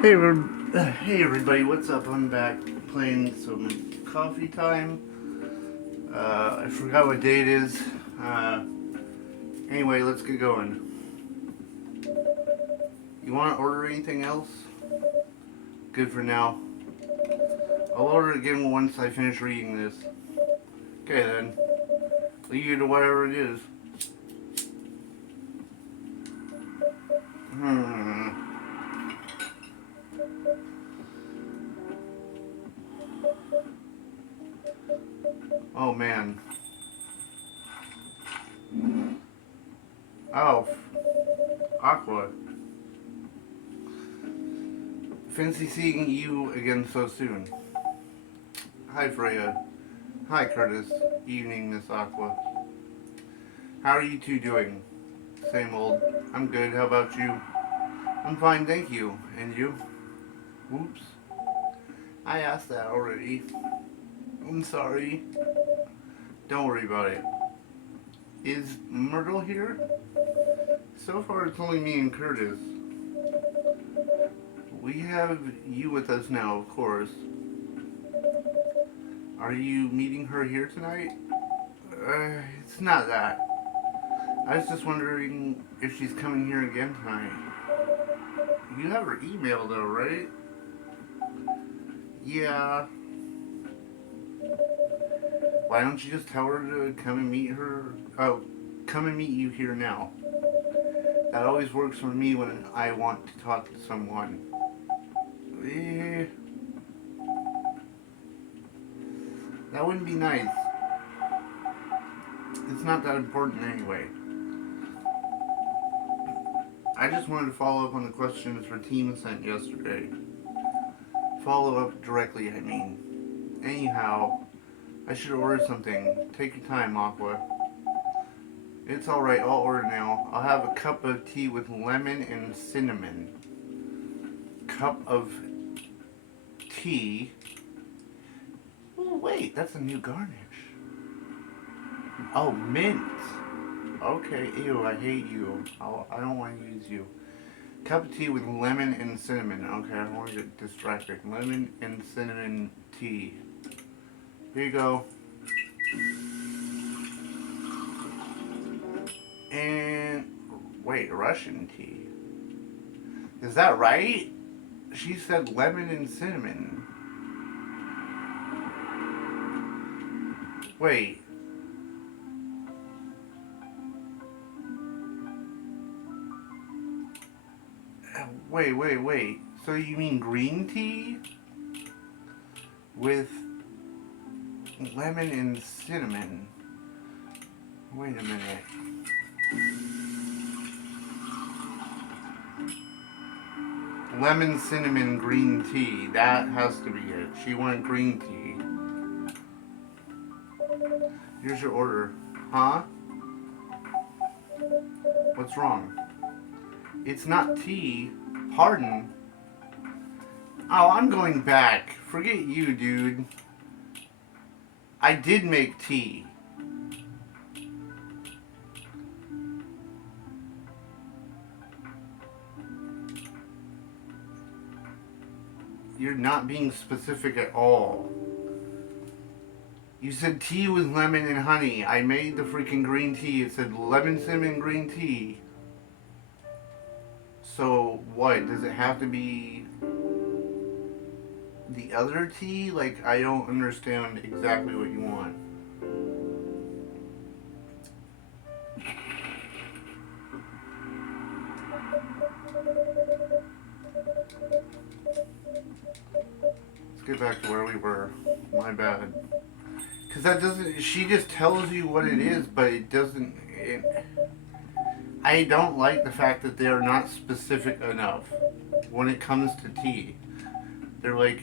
Hey everybody, what's up? I'm back playing some coffee time. I forgot what day it is. Uh, anyway, let's get going. You want to order anything else? Good for now. I'll order again once I finish reading this. Okay then. Leave you to whatever it is. Hmm. Oh man. Oh, Aqua. Fancy seeing you again so soon. Hi Freya. Hi Curtis. Evening, Miss Aqua. How are you two doing? Same old. I'm good. How about you? I'm fine, thank you. And you? Whoops. I asked that already. I'm sorry. Don't worry about it. Is Myrtle here? So far it's only me and Curtis. We have you with us now, of course. Are you meeting her here tonight? It's not that. I was just wondering if she's coming here again tonight. You have her email though, right? Yeah. Why don't you just tell her to come and meet her? Oh, come and meet you here now. That always works for me when I want to talk to someone. Eh, that wouldn't be nice. It's not that important anyway. I just wanted to follow up on the questions her team sent yesterday. Follow up directly, I mean. Anyhow, I should order something. Take your time, Aqua. It's alright, I'll order now. I'll have a cup of tea with lemon and cinnamon. Cup of tea. Oh, wait, that's a new garnish. Oh, mint. Okay, ew, I hate you. I don't want to use you. Cup of tea with lemon and cinnamon. Okay, I don't want to get distracted. Lemon and cinnamon tea. Here you go. And wait, Russian tea. Is that right? She said lemon and cinnamon. Wait. Wait. So you mean green tea with lemon and cinnamon? Wait a minute. Lemon, cinnamon, green tea. That has to be it. She wanted green tea. Here's your order. Huh? What's wrong? It's not tea. Pardon? Oh, I'm going back. Forget you, dude. I did make tea. You're not being specific at all. You said tea with lemon and honey. I made the freaking green tea. It said lemon, cinnamon, green tea. So what? Does it have to be the other tea? Like, I don't understand exactly what you want. Let's get back to where we were. My bad. Because that doesn't. She just tells you what it is, but it doesn't. I don't like the fact that they're not specific enough when it comes to tea. They're like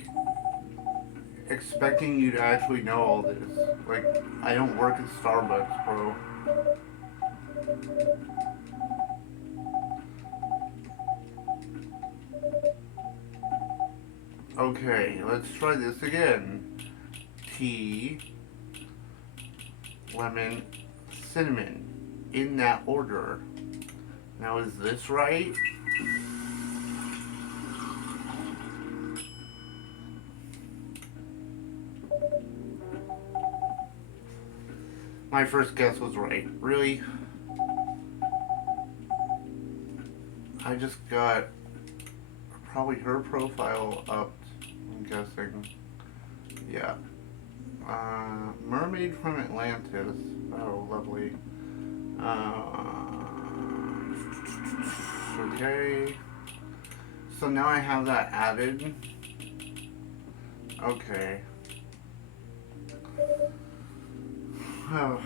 expecting you to actually know all this. Like, I don't work at Starbucks, bro. Okay, let's try this again. Tea, lemon, cinnamon. In that order. Now, is this right? My first guess was right. Really? I just got probably her profile up, I'm guessing. Yeah. Mermaid from Atlantis. Oh, lovely. Okay. So now I have that added. Okay. Oh,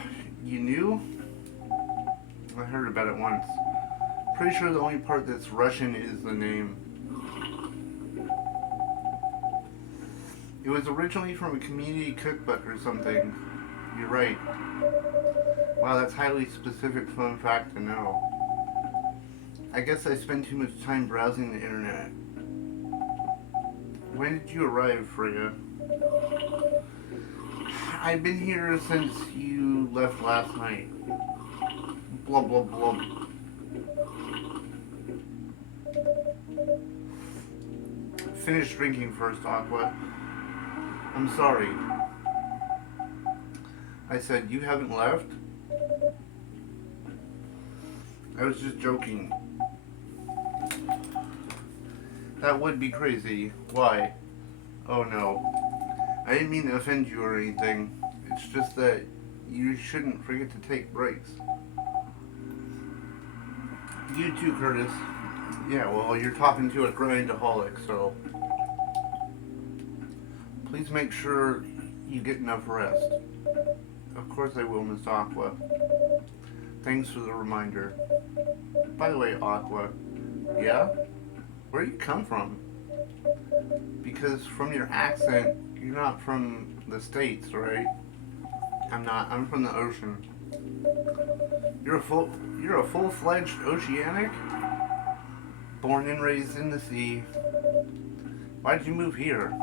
you knew? I heard about it once. Pretty sure the only part that's Russian is the name. It was originally from a community cookbook or something. You're right. Wow, that's highly specific fun fact to know. I guess I spend too much time browsing the internet. When did you arrive, Freya? I've been here since you left last night. Blah blah blah. Finish drinking first, Aqua. I'm sorry. I said you haven't left? I was just joking. That would be crazy. Why? Oh no. I didn't mean to offend you or anything. It's just that you shouldn't forget to take breaks. You too, Curtis. Yeah, well, you're talking to a grindaholic, so please make sure you get enough rest. Of course I will, Miss Aqua. Thanks for the reminder. By the way, Aqua, yeah? Where do you come from? Because from your accent, you're not from the States, right? I'm not. I'm from the ocean. You're a full-fledged oceanic? Born and raised in the sea. Why'd you move here?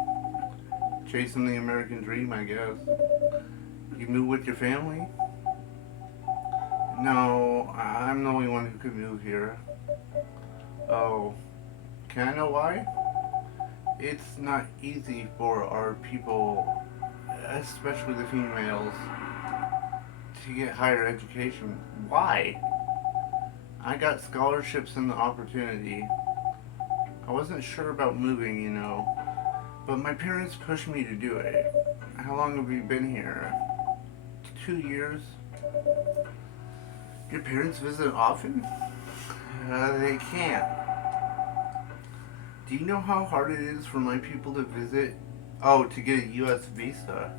Chasing the American dream, I guess. You move with your family? No, I'm the only one who could move here. Oh, can I know why? It's not easy for our people, especially the females, to get higher education. Why? I got scholarships and the opportunity. I wasn't sure about moving, you know, but my parents pushed me to do it. How long have you been here? 2 years? Your parents visit often? They can't. Do you know how hard it is for my people to visit? Oh, to get a U.S. visa.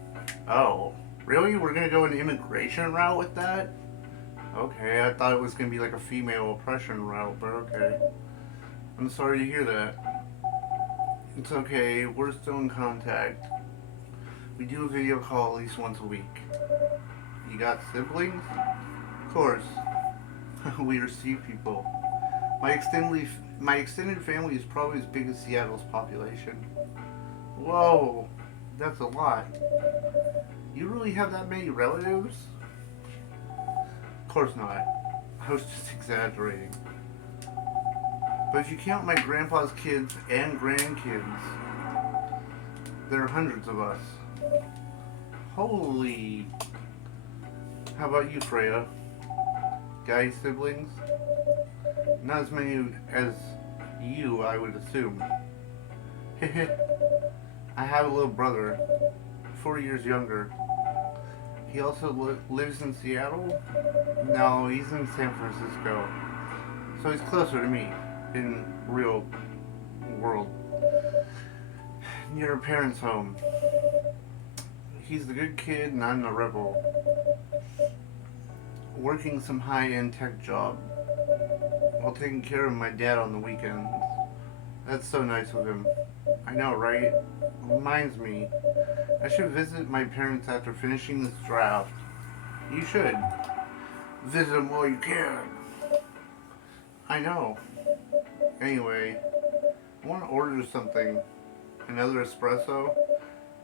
Oh, really? We're gonna go an immigration route with that? Okay, I thought it was gonna be like a female oppression route, but okay. I'm sorry to hear that. It's okay, we're still in contact. We do a video call at least once a week. You got siblings? Of course. We receive people. My extended family is probably as big as Seattle's population. Whoa, that's a lot. You really have that many relatives? Of course not. I was just exaggerating. But if you count my grandpa's kids and grandkids, there are hundreds of us. Holy. How about you, Freya? Got any siblings? Not as many as you, I would assume. I have a little brother, 4 years younger. He also lives in Seattle? No, he's in San Francisco. So he's closer to me in real world. Near a parents' home. He's the good kid and I'm the rebel. Working some high-end tech job while taking care of my dad on the weekends. That's so nice of him. I know, right? Reminds me, I should visit my parents after finishing this draft. You should. Visit them while you can. I know. Anyway, I want to order something. Another espresso.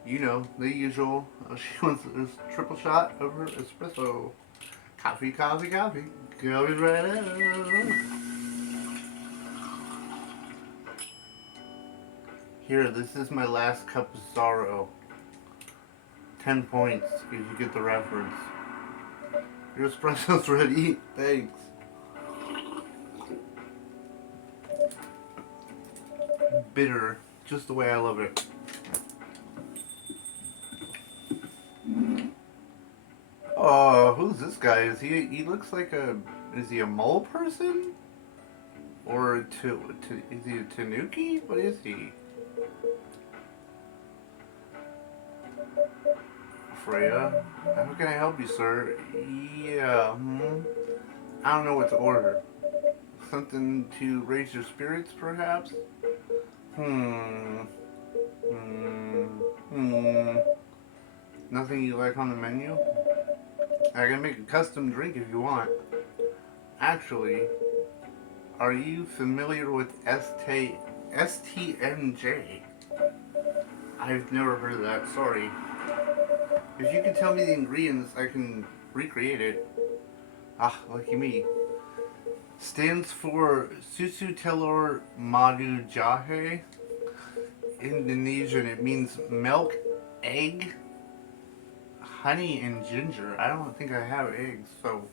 You know, the usual. She wants a triple shot over espresso. Coffee, coffee, coffee. Coffee's right out. Here, this is my last cup of sorrow. 10 points if you get the reference. Your espresso's ready. Thanks. Bitter, just the way I love it. Who's this guy? He looks like is he a mole person? Or is he a tanuki? What is he? Freya? How can I help you, sir? Yeah, I don't know what to order. Something to raise your spirits, perhaps? Hmm. Hmm. Hmm. Nothing you like on the menu? I can make a custom drink if you want. Actually, are you familiar with STNJ? I've never heard of that, sorry. If you can tell me the ingredients, I can recreate it. Ah, lucky me. Stands for Susu Telur Madu Jahe. Indonesian, it means milk, egg, honey, and ginger. I don't think I have eggs, so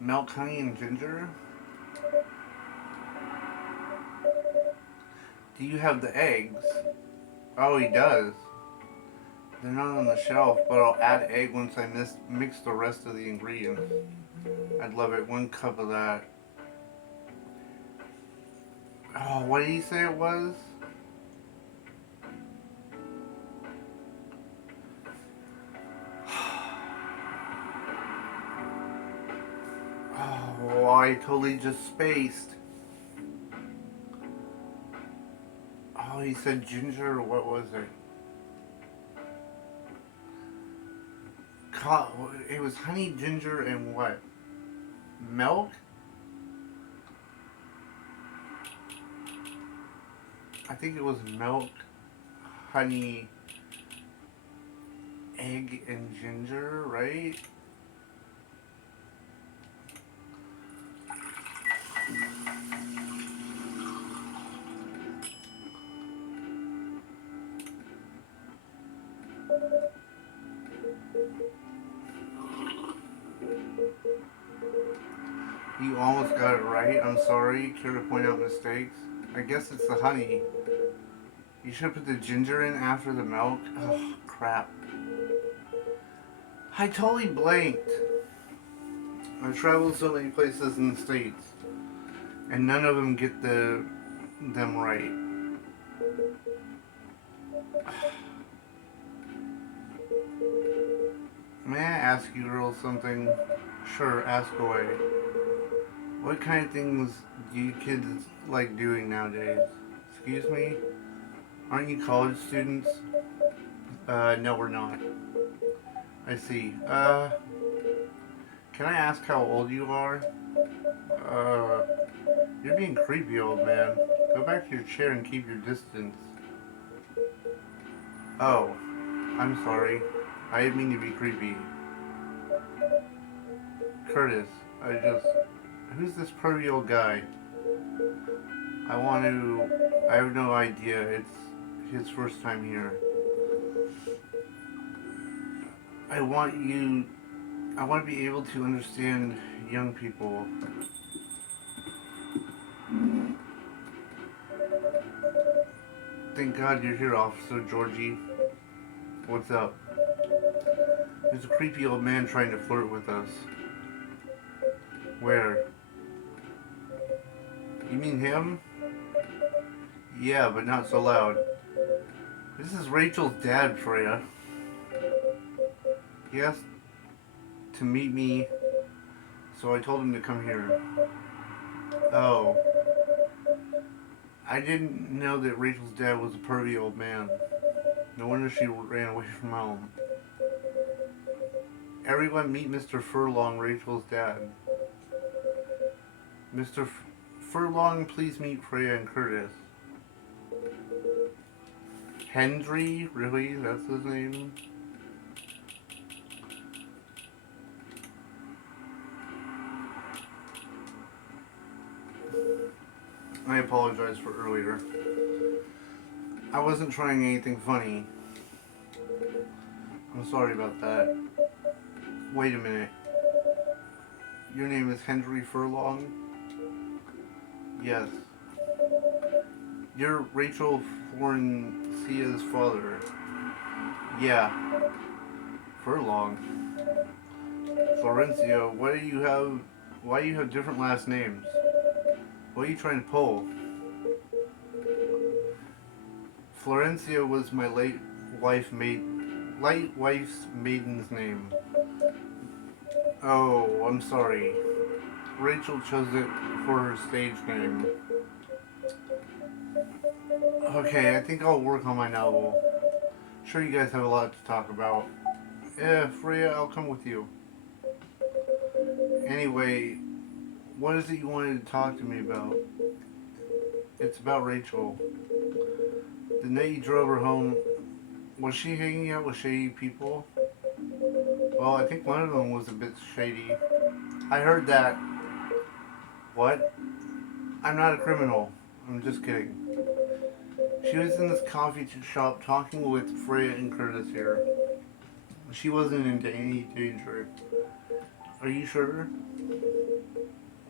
milk, honey, and ginger. Do you have the eggs? Oh, he does. They're not on the shelf, but I'll add egg once I mix the rest of the ingredients. I'd love it. 1 cup of that. Oh, what did he say it was? Oh, I totally just spaced. Oh, he said ginger, or what was it? It was honey, ginger, and what? Milk? I think it was milk, honey, egg, and ginger, right? You almost got it right. I'm sorry. Care to point out mistakes? I guess it's the honey. You should put the ginger in after the milk. Oh, crap. I totally blanked. I've traveled so many places in the States, and none of them get them right. May I ask you girls something? Sure, ask away. What kind of things do you kids like doing nowadays? Excuse me? Aren't you college students? No, we're not. I see. Can I ask how old you are? Uh, you're being creepy, old man. Go back to your chair and keep your distance. Oh, I'm sorry. I didn't mean to be creepy. Curtis, who's this pervy old guy? I have no idea. It's his first time here. I want you, I want to be able to understand young people. Thank God you're here, Officer Georgie. What's up? There's a creepy old man trying to flirt with us. Where? You mean him? Yeah, but not so loud. This is Rachel's dad, Freya. He asked to meet me, so I told him to come here. Oh. I didn't know that Rachel's dad was a pervy old man. No wonder she ran away from home. Everyone meet Mr. Furlong, Rachel's dad. Mr. Furlong, please meet Freya and Curtis. Hendry? Really? That's his name? I apologize for earlier. I wasn't trying anything funny. I'm sorry about that. Wait a minute. Your name is Henry Furlong? Yes. You're Rachel Florencia's father. Yeah. Furlong. Florencia, why do you have different last names? What are you trying to pull? Florencia was my late wife's maiden's name. Oh, I'm sorry. Rachel chose it for her stage name. Okay, I think I'll work on my novel. Sure, you guys have a lot to talk about. Yeah, Freya, I'll come with you. Anyway, what is it you wanted to talk to me about? It's about Rachel. The night you drove her home, was she hanging out with shady people? Well, I think one of them was a bit shady. I heard that. What? I'm not a criminal. I'm just kidding. She was in this coffee shop talking with Freya and Curtis here. She wasn't in any danger. Are you sure?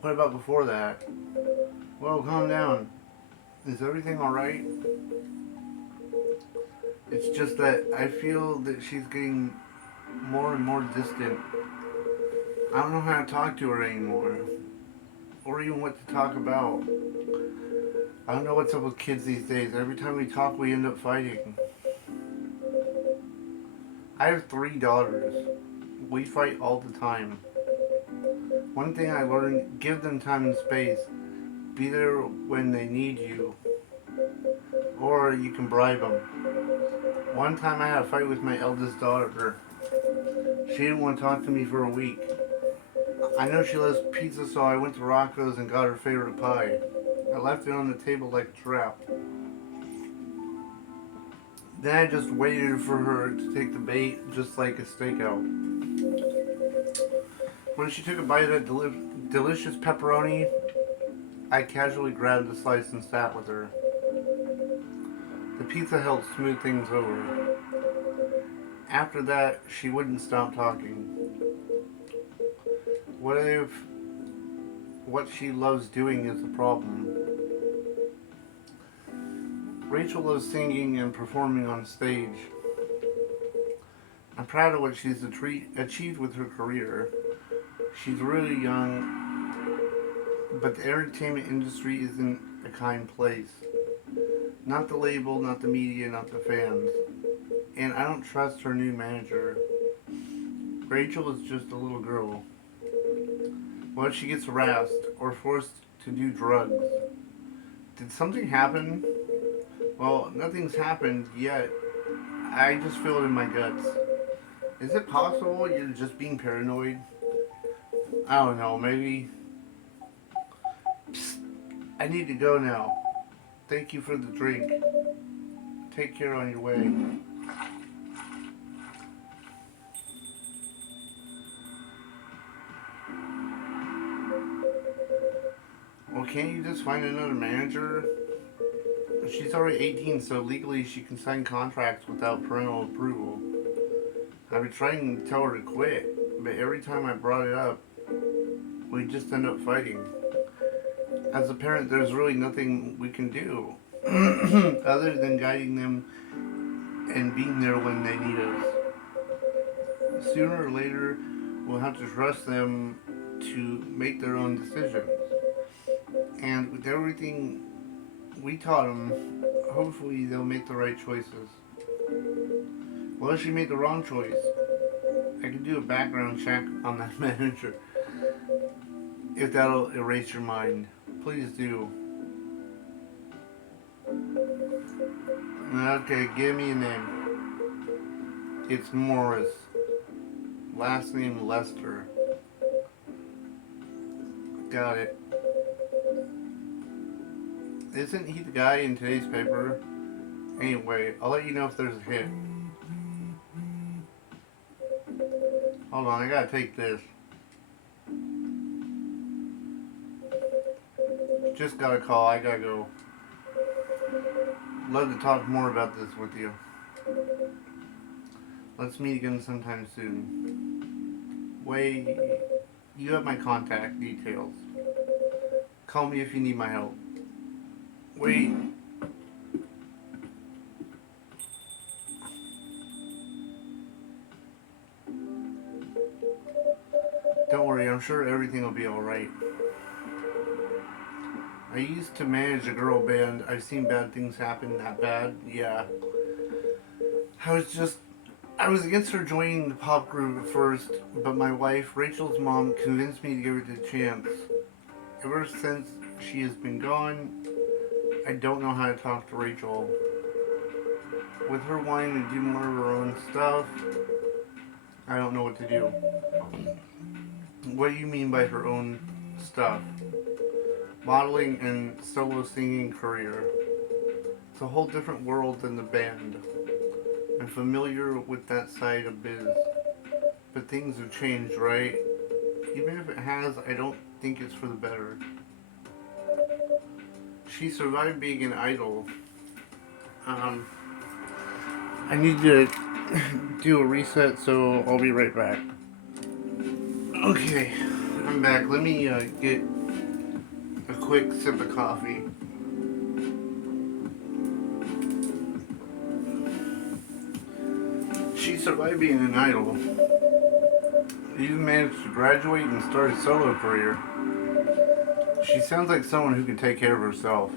What about before that? Well, calm down. Is everything alright? It's just that I feel that she's getting more and more distant. I don't know how to talk to her anymore. Or even what to talk about. I don't know what's up with kids these days. Every time we talk, we end up fighting. I have 3 daughters. We fight all the time. One thing I learned, give them time and space. Be there when they need you. Or you can bribe them. One time I had a fight with my eldest daughter. She didn't want to talk to me for a week. I know she loves pizza, so I went to Rocco's and got her favorite pie. I left it on the table like a trap. Then I just waited for her to take the bait, just like a stakeout. When she took a bite of that delicious pepperoni, I casually grabbed a slice and sat with her. The pizza helped smooth things over. After that, she wouldn't stop talking. What if what she loves doing is the problem? Rachel loves singing and performing on stage. I'm proud of what she's achieved with her career. She's really young, but the entertainment industry isn't a kind place. Not the label, not the media, not the fans. And I don't trust her new manager. Rachel is just a little girl. What if she gets harassed or forced to do drugs? Did something happen? Well, nothing's happened yet. I just feel it in my guts. Is it possible you're just being paranoid? I don't know, maybe. Psst, I need to go now. Thank you for the drink. Take care on your way. Well, can't you just find another manager? She's already 18, so legally she can sign contracts without parental approval. I've been trying to tell her to quit, but every time I brought it up, we just end up fighting. As a parent, there's really nothing we can do other than guiding them and being there when they need us. Sooner or later, we'll have to trust them to make their own decisions. And with everything we taught them, hopefully they'll make the right choices. What if she made the wrong choice? I can do a background check on that manager. If that'll erase your mind, please do. Okay, give me a name. It's Morris. Last name Lester. Got it. Isn't he the guy in today's paper? Anyway, I'll let you know if there's a hit. Hold on, I gotta take this. Just got a call, I gotta go. Love to talk more about this with you. Let's meet again sometime soon. Wait, You have my contact details. Call me if you need my help. Wait. Don't worry, I'm sure everything will be alright. I used to manage a girl band. I've seen bad things happen that bad. Yeah. I was just I was against her joining the pop group at first, but my wife, Rachel's mom, convinced me to give it a chance. Ever since she has been gone, I don't know how to talk to Rachel. With her wanting to do more of her own stuff, I don't know what to do. What do you mean by her own stuff? Modeling and solo singing career. It's a whole different world than the band. I'm familiar with that side of biz. But things have changed, right? Even if it has, I don't think it's for the better. She survived being an idol. I need to do a reset, so I'll be right back. Okay, I'm back. Let me get a quick sip of coffee. She survived being an idol. Even managed to graduate and start a solo career. She sounds like someone who can take care of herself.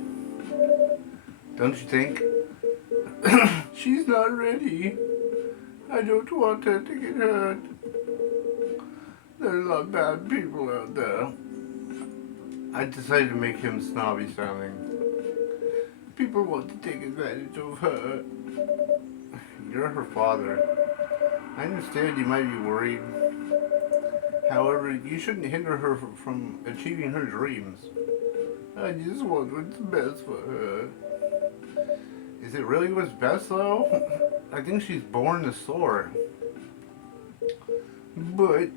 Don't you think? She's not ready. I don't want her to get hurt. There's a lot of bad people out there. I decided to make him snobby sounding. People want to take advantage of her. You're her father. I understand you might be worried. However, you shouldn't hinder her from achieving her dreams. I just want what's best for her. Is it really what's best, though? I think she's born to soar. But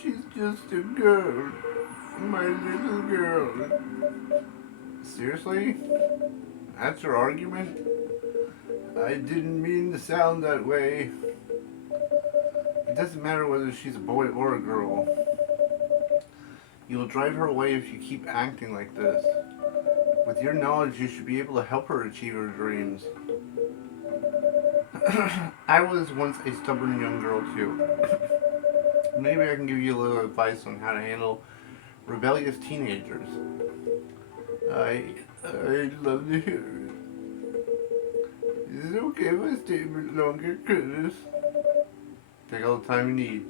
she's just a girl. My little girl. Seriously? That's your argument? I didn't mean to sound that way. It doesn't matter whether she's a boy or a girl. You'll drive her away if you keep acting like this. With your knowledge, you should be able to help her achieve her dreams. I was once a stubborn young girl too. Maybe I can give you a little advice on how to handle rebellious teenagers. I'd love to hear it. Is it okay if I stay a bit longer, Curtis? Take all the time you need.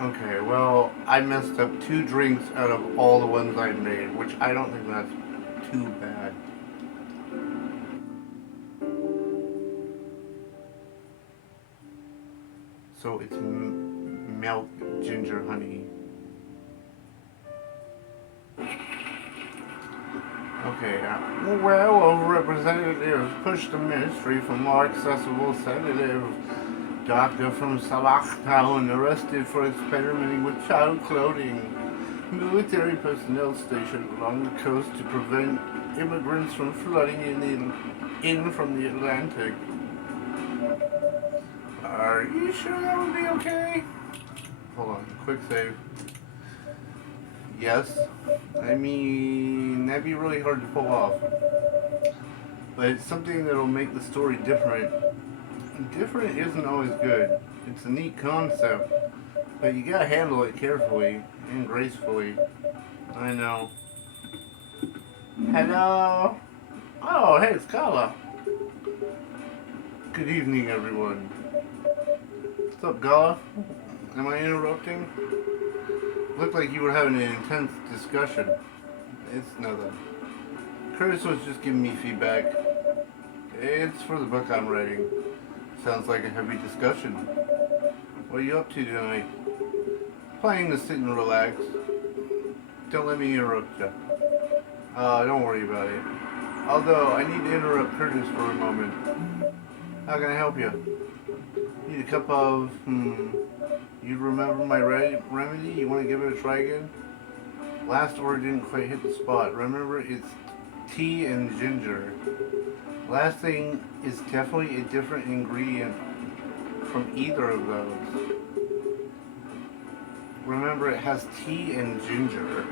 Okay, well, I messed up 2 drinks out of all the ones I made, which I don't think that's too bad. So it's milk, ginger, honey. Okay, well, representatives pushed the ministry for more accessible sedative. Doctor from Salak Town arrested for experimenting with child clothing. Military personnel stationed along the coast to prevent immigrants from flooding in from the Atlantic. Are you sure that would be okay? Hold on, quick save. Yes. I mean, that'd be really hard to pull off. But it's something that'll make the story different. Different isn't always good. It's a neat concept, but you gotta handle it carefully and gracefully. I know. Hello? Oh, hey, it's Carla. Good evening, everyone. What's up, Gala? Am I interrupting? Looked like you were having an intense discussion. It's nothing. Curtis was just giving me feedback. It's for the book I'm writing. Sounds like a heavy discussion. What are you up to tonight? Planning to sit and relax. Don't let me interrupt you. Don't worry about it. Although, I need to interrupt Curtis for a moment. How can I help you? Need a cup of, you remember my remedy? You want to give it a try again? Last order didn't quite hit the spot. Remember, it's tea and ginger. Last thing is definitely a different ingredient from either of those. Remember, it has tea and ginger.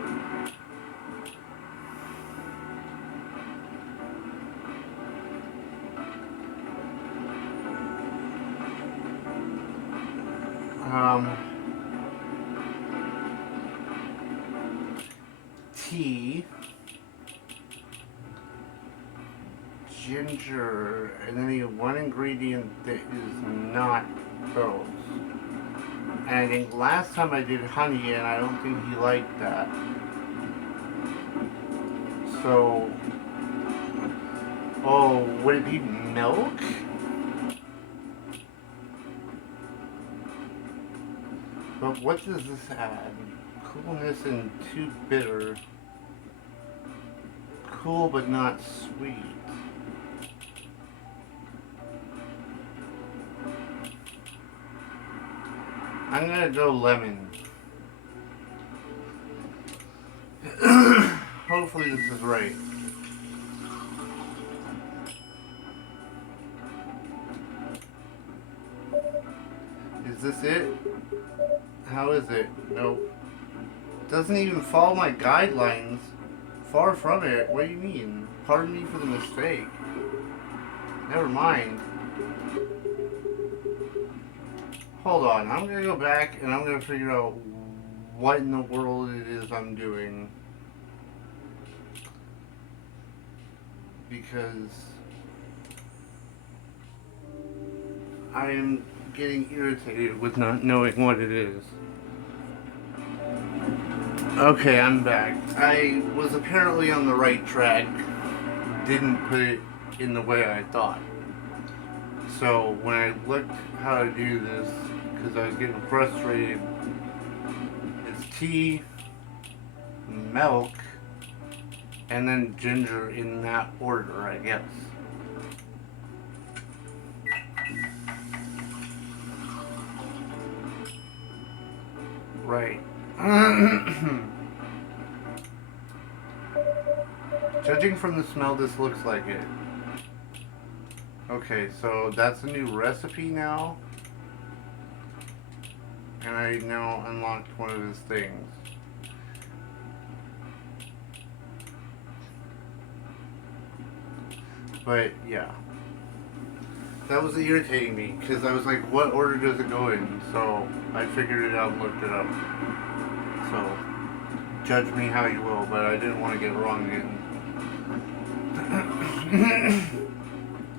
Tea, ginger, and then you have one ingredient that is not those. And I think last time I did honey, and I don't think he liked that. So, oh, would it be milk? But what does this add? Coolness and too bitter. Cool but not sweet. I'm gonna go lemon. Hopefully this is right. Is this it? How is it? Nope. Doesn't even follow my guidelines. Far from it. What do you mean? Pardon me for the mistake. Never mind. Hold on. I'm gonna go back and I'm gonna figure out what in the world it is I'm doing. Because I am getting irritated with not knowing what it is. Okay, I'm back. I was apparently on the right track. Didn't put it in the way I thought. So when I looked how to do this, because I was getting frustrated, it's tea, milk, and then ginger in that order, I guess. Right. Judging from the smell, this looks like it. Okay, so that's a new recipe now. And I now unlocked one of his things. But, yeah. That was irritating me, because I was like, what order does it go in? So, I figured it out and looked it up. So, judge me how you will, but I didn't want to get it wrong again.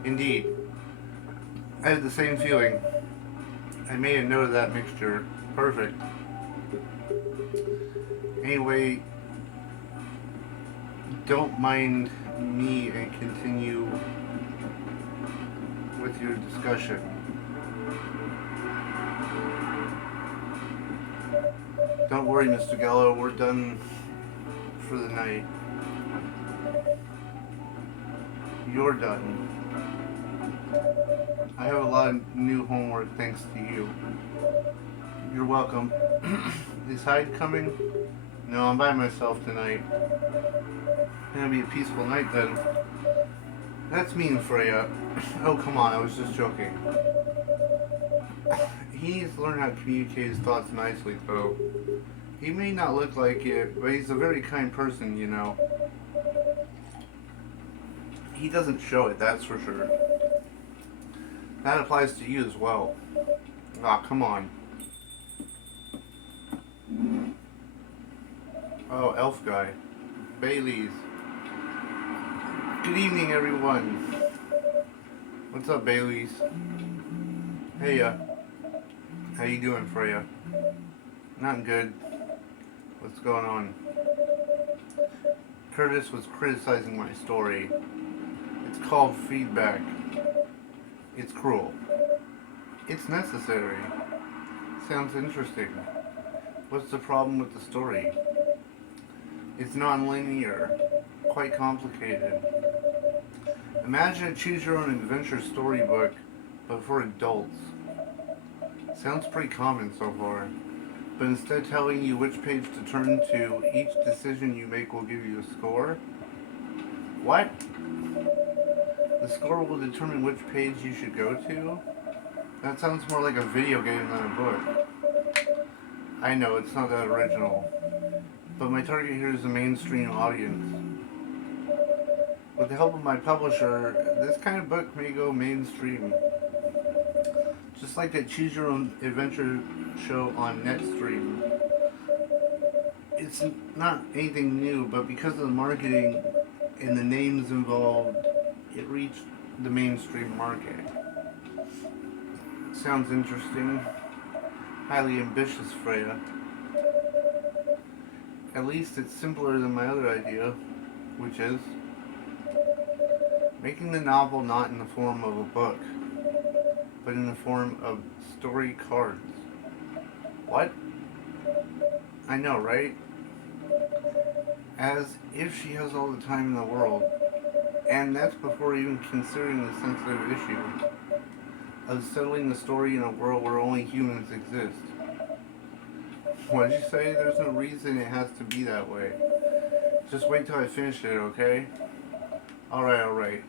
Indeed. I had the same feeling. I made a note of that mixture. Perfect. Anyway, don't mind me and continue with your discussion. Don't worry, Mr. Gallo, we're done for the night. You're done. I have a lot of new homework thanks to you. You're welcome. Is Hyde coming? No, I'm by myself tonight. It's gonna be a peaceful night then. That's mean, Freya. Oh, come on, I was just joking. He needs to learn how to communicate his thoughts nicely, though. He may not look like it, but he's a very kind person, you know. He doesn't show it, that's for sure. That applies to you as well. Ah, come on. Oh, elf guy. Bailey's. Good evening, everyone. What's up, Bailey's? Hey, how you doing, Freya? Not good. What's going on? Curtis was criticizing my story. It's called feedback. It's cruel. It's necessary. Sounds interesting. What's the problem with the story? It's non-linear. Quite complicated. Imagine a choose-your-own-adventure storybook, but for adults. Sounds pretty common so far. but instead of telling you which page to turn to, each decision you make will give you a score? What? The score will determine which page you should go to? That sounds more like a video game than a book. I know, it's not that original. But my target here is a mainstream audience. With the help of my publisher, this kind of book may go mainstream. Just like that Choose Your Own Adventure show on Netstream. It's not anything new, but because of the marketing and the names involved, it reached the mainstream market. Sounds interesting. Highly ambitious, Freya. At least it's simpler than my other idea, which is making the novel not in the form of a book, but in the form of story cards. What? I know, right? As if she has all the time in the world. And that's before even considering the sensitive issue of settling the story in a world where only humans exist. What did you say? There's no reason it has to be that way. Just wait till I finish it, okay? Alright.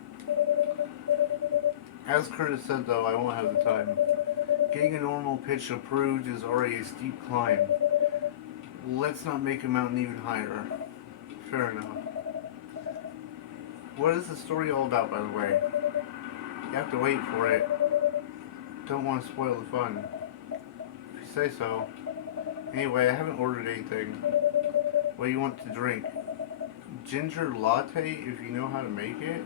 As Curtis said though, I won't have the time. Getting a normal pitch approved is already a steep climb. Let's not make a mountain even higher. Fair enough. What is the story all about, by the way? You have to wait for it. Don't want to spoil the fun. If you say so. Anyway, I haven't ordered anything. What do you want to drink? Ginger latte, if you know how to make it?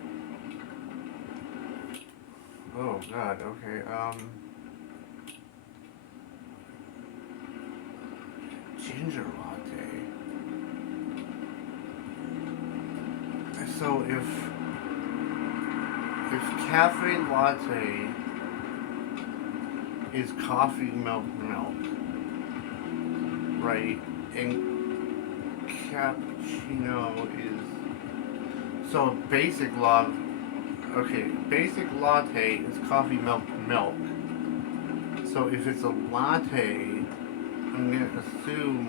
Oh god, okay, ginger latte. So if cafe latte is coffee milk, right? And cappuccino is so basic latte is coffee milk. So if it's a latte, I'm gonna assume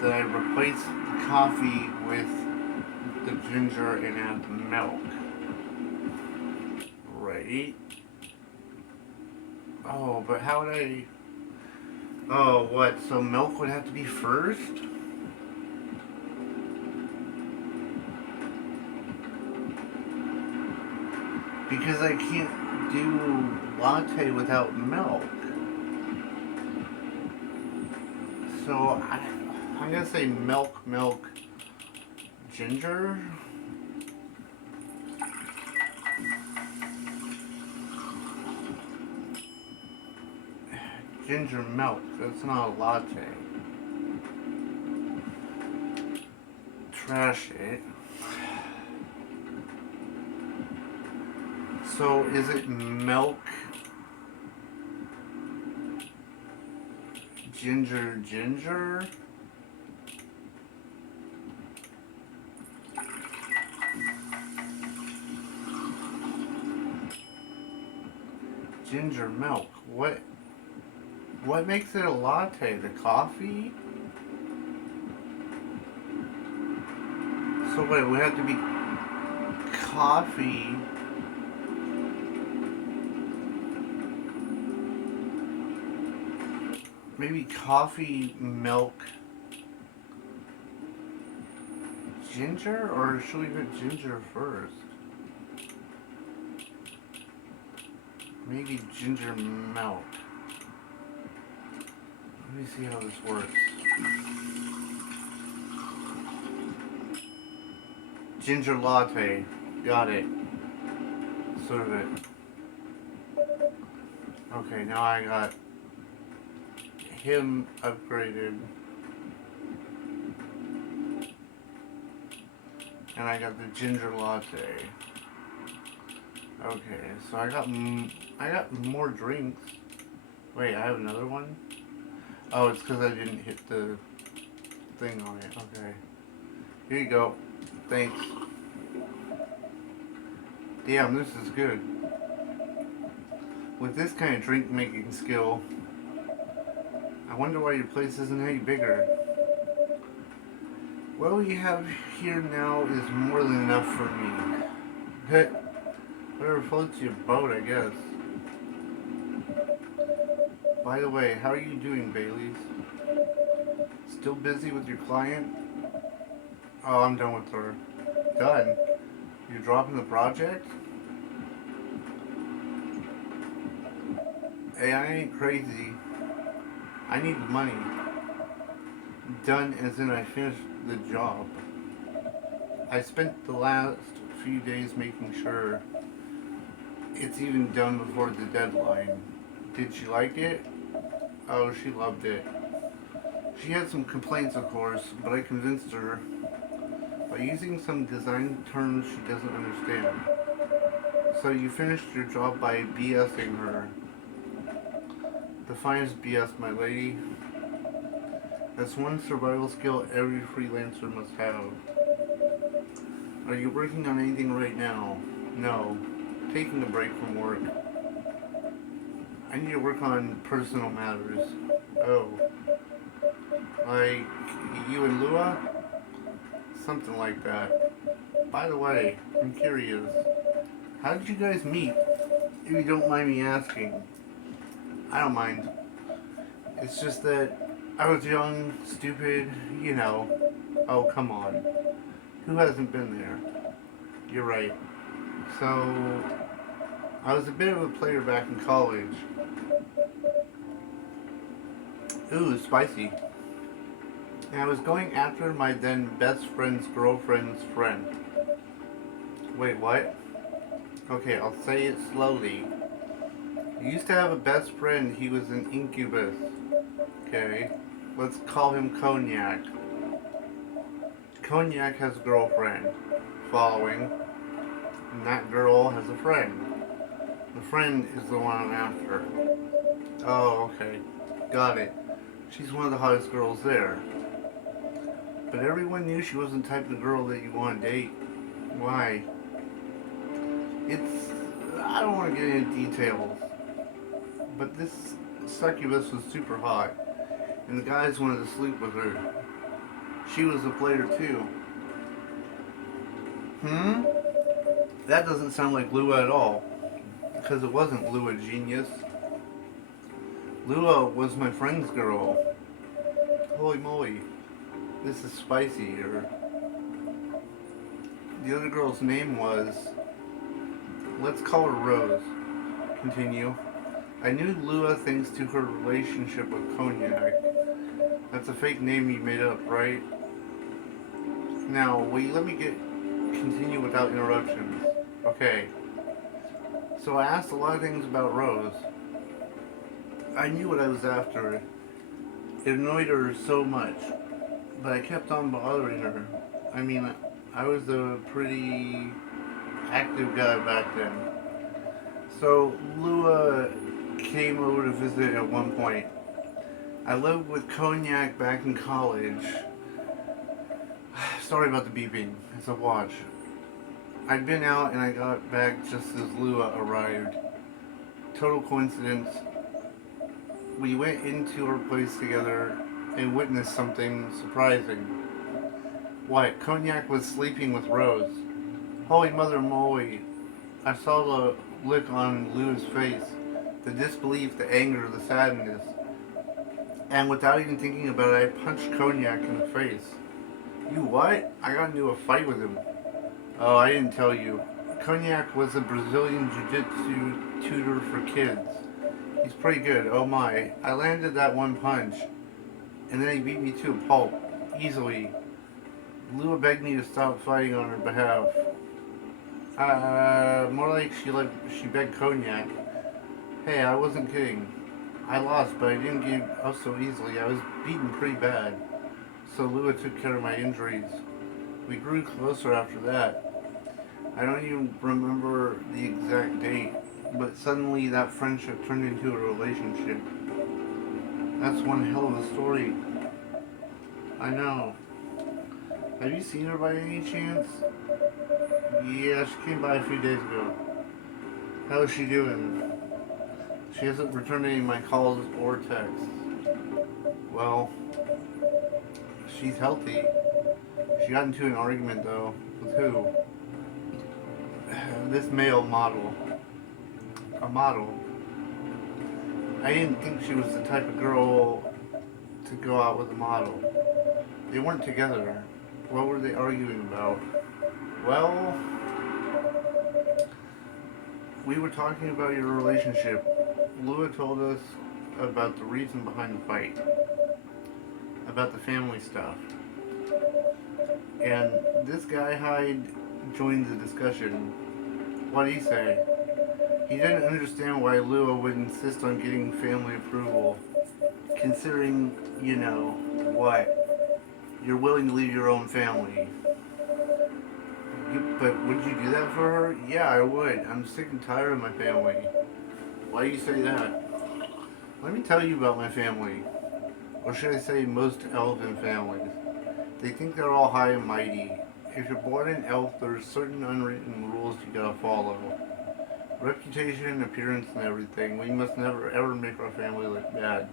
that I replace the coffee with the ginger and add the milk. Right? Oh, but how would I... Oh, what? So milk would have to be first? Because I can't do latte without milk. So I'm gonna say milk, ginger. Ginger milk. That's not a latte. Trash it. So is it milk, ginger? Ginger milk. What makes it a latte? The coffee? So wait, it would have to be coffee. Maybe coffee, milk, ginger? Or should we put ginger first? Maybe ginger milk. Let me see how this works. Ginger latte. Got it. Serve it. Okay, now I got him upgraded. And I got the ginger latte. Okay, so I got more drinks. Wait, I have another one? Oh, it's because I didn't hit the thing on it. Okay. Here you go. Thanks. Damn, this is good. With this kind of drink making skill, I wonder why your place isn't any bigger. What we have here now is more than enough for me. Whatever floats your boat, I guess. By the way, how are you doing, Baileys? Still busy with your client? Oh, I'm done with her. Done? You're dropping the project? Hey, I ain't crazy. I need the money. Done as in I finished the job. I spent the last few days making sure it's even done before the deadline. Did she like it? Oh, she loved it. She had some complaints, of course, but I convinced her by using some design terms she doesn't understand. So you finished your job by BSing her. The finest BS, my lady. That's one survival skill every freelancer must have. Are you working on anything right now? No. Taking a break from work. I need to work on personal matters. Oh. Like you and Lua? Something like that. By the way, I'm curious. How did you guys meet? If you don't mind me asking. I don't mind. It's just that I was young, stupid, you know. Oh, come on. Who hasn't been there? You're right. So, I was a bit of a player back in college. Ooh, spicy. And I was going after my then best friend's girlfriend's friend. Wait, what? Okay, I'll say it slowly. I used to have a best friend, he was an incubus. Okay, let's call him Cognac. Cognac has a girlfriend. Following. And that girl has a friend. The friend is the one I'm after. Oh, okay. Got it. She's one of the hottest girls there. But everyone knew she wasn't the type of girl that you want to date. Why? I don't want to get into details. But this succubus was super hot. And the guys wanted to sleep with her. She was a player too. That doesn't sound like Lua at all. Because it wasn't Lua, genius. Lua was my friend's girl. Holy moly. This is spicy. The other girl's name was... Let's call her Rose. Continue. I knew Lua thanks to her relationship with Cognac. That's a fake name you made up, right? Now, will you let me continue without interruptions? Okay. So I asked a lot of things about Rose. I knew what I was after. It annoyed her so much. But I kept on bothering her. I mean, I was a pretty active guy back then. So Lua came over to visit at one point. I lived with Cognac back in college. Sorry about the beeping. It's a watch. I'd been out and I got back just as Lua arrived. Total coincidence. We went into her place together and witnessed something surprising. What? Cognac was sleeping with Rose. Holy mother moly. I saw the look on Lua's face. The disbelief, the anger, the sadness. And without even thinking about it, I punched Cognac in the face. You what? I got into a fight with him. Oh, I didn't tell you. Cognac was a Brazilian jiu-jitsu tutor for kids. He's pretty good, oh my. I landed that one punch, and then he beat me to a pulp, easily. Lua begged me to stop fighting on her behalf. More like she begged Cognac. Hey, I wasn't kidding. I lost, but I didn't give up so easily. I was beaten pretty bad. So Lua took care of my injuries. We grew closer after that. I don't even remember the exact date, but suddenly that friendship turned into a relationship. That's one hell of a story. I know. Have you seen her by any chance? Yeah, she came by a few days ago. How is she doing? She hasn't returned any of my calls or texts. Well, she's healthy. She got into an argument though. With who? This male model. A model. I didn't think she was the type of girl to go out with a model. They weren't together. What were they arguing about? Well, we were talking about your relationship. Lua told us about the reason behind the fight, about the family stuff. And this guy Hyde joined the discussion. What did he say? He didn't understand why Lua would insist on getting family approval, considering, what? You're willing to leave your own family. But would you do that for her? Yeah, I would. I'm sick and tired of my family. Why do you say that? Let me tell you about my family. Or should I say most elven families. They think they're all high and mighty. If you're born an elf, there's certain unwritten rules you gotta follow. Reputation, appearance, and everything. We must never ever make our family look bad.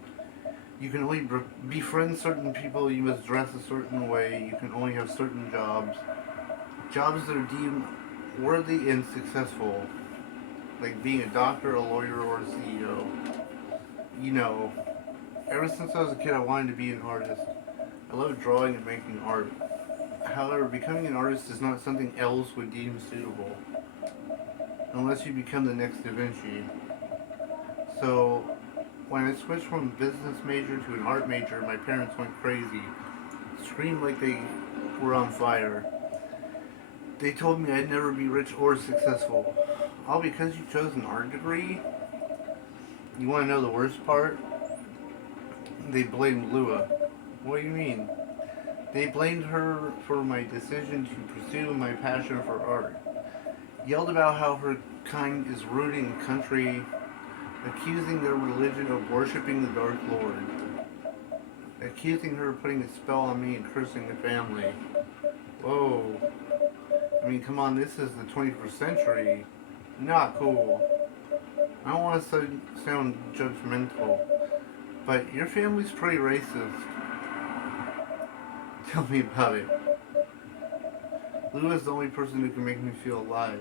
You can only befriend certain people, you must dress a certain way, you can only have certain jobs. Jobs that are deemed worthy and successful. Like being a doctor, a lawyer, or a CEO. You know, ever since I was a kid, I wanted to be an artist. I love drawing and making art. However, becoming an artist is not something else would deem suitable. Unless you become the next Da Vinci. So, when I switched from a business major to an art major, my parents went crazy. Screamed like they were on fire. They told me I'd never be rich or successful. All because you chose an art degree? You want to know the worst part? They blamed Lua. What do you mean? They blamed her for my decision to pursue my passion for art. Yelled about how her kind is rooting the country, accusing their religion of worshipping the Dark Lord, accusing her of putting a spell on me and cursing the family. Whoa. I mean, come on, this is the 21st century. Not cool. I don't want to sound judgmental, but your family's pretty racist. Tell me about it. Lua's the only person who can make me feel alive.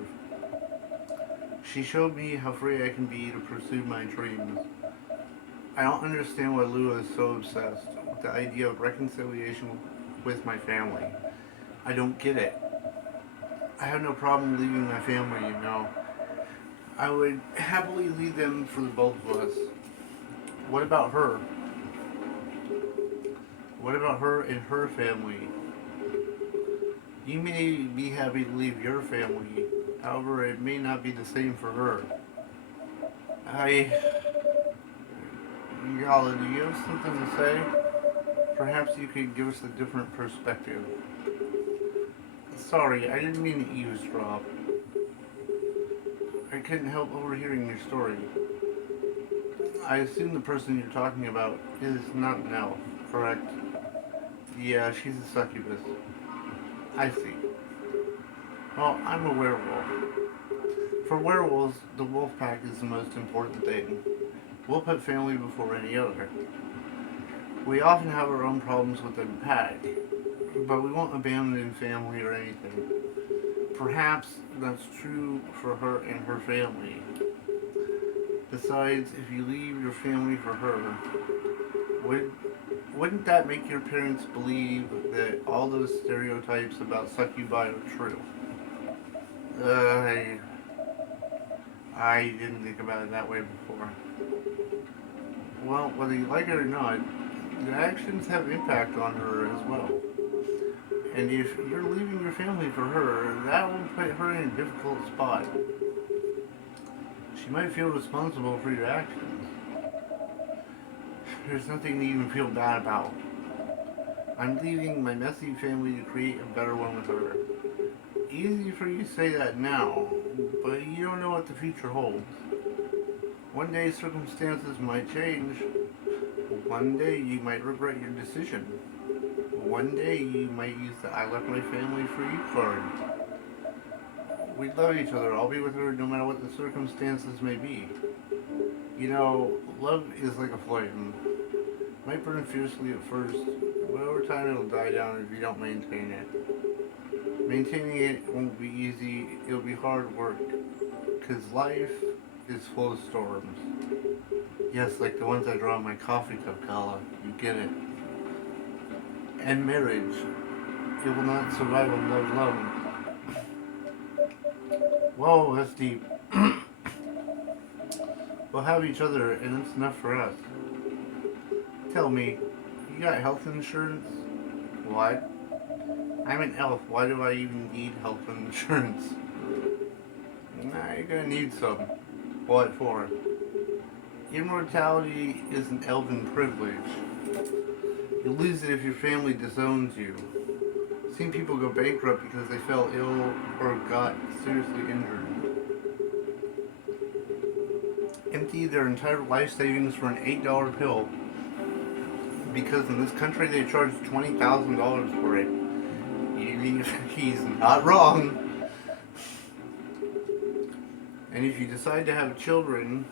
She showed me how free I can be to pursue my dreams. I don't understand why Lua is so obsessed with the idea of reconciliation with my family. I don't get it. I have no problem leaving my family, you know. I would happily leave them for the both of us. What about her? What about her and her family? You may be happy to leave your family, however, it may not be the same for her. Yala, do you have something to say? Perhaps you could give us a different perspective. Sorry, I didn't mean to eavesdrop. I couldn't help overhearing your story. I assume the person you're talking about is not an elf, correct? Yeah, she's a succubus. I see. Well, I'm a werewolf. For werewolves, the wolf pack is the most important thing. We'll put family before any other. We often have our own problems with the pack, but we won't abandon family or anything. Perhaps that's true for her and her family. Besides, if you leave your family for her, would, wouldn't that make your parents believe that all those stereotypes about succubi are true? Uh, I didn't think about it that way before. Well, whether you like it or not, your actions have impact on her as well. And if you're leaving your family for her, that will put her in a difficult spot. She might feel responsible for your actions. There's nothing to even feel bad about. I'm leaving my messy family to create a better one with her. Easy for you to say that now, but you don't know what the future holds. One day circumstances might change. One day you might regret your decision. One day you might use the I left my family for you card. We love each other. I'll be with her no matter what the circumstances may be. You know, love is like a flame. Might burn fiercely at first, but over time it'll die down if you don't maintain it. Maintaining it won't be easy, it'll be hard work, because life is full of storms. Yes, like the ones I draw in my coffee cup, Kala. You get it. And marriage. It will not survive on love alone. Whoa, that's deep. We'll have each other, and it's enough for us. Tell me, you got health insurance? What? I'm an elf. Why do I even need health insurance? Nah, you're gonna need some. What for? Immortality is an elven privilege. You lose it if your family disowns you. I've seen people go bankrupt because they fell ill or got seriously injured. Empty their entire life savings for an $8 pill because in this country they charge $20,000 for it. He's not wrong. And if you decide to have children,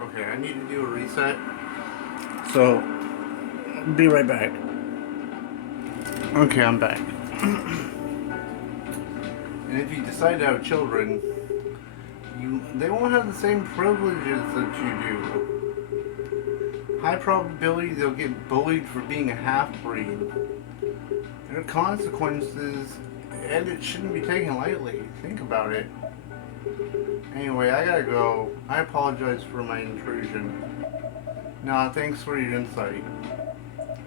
okay, I need to do a reset. So, be right back. Okay, I'm back. And if you decide to have children, they won't have the same privileges that you do. High probability they'll get bullied for being a half-breed. There are consequences, and it shouldn't be taken lightly. Think about it. Anyway, I gotta go. I apologize for my intrusion. Nah, thanks for your insight.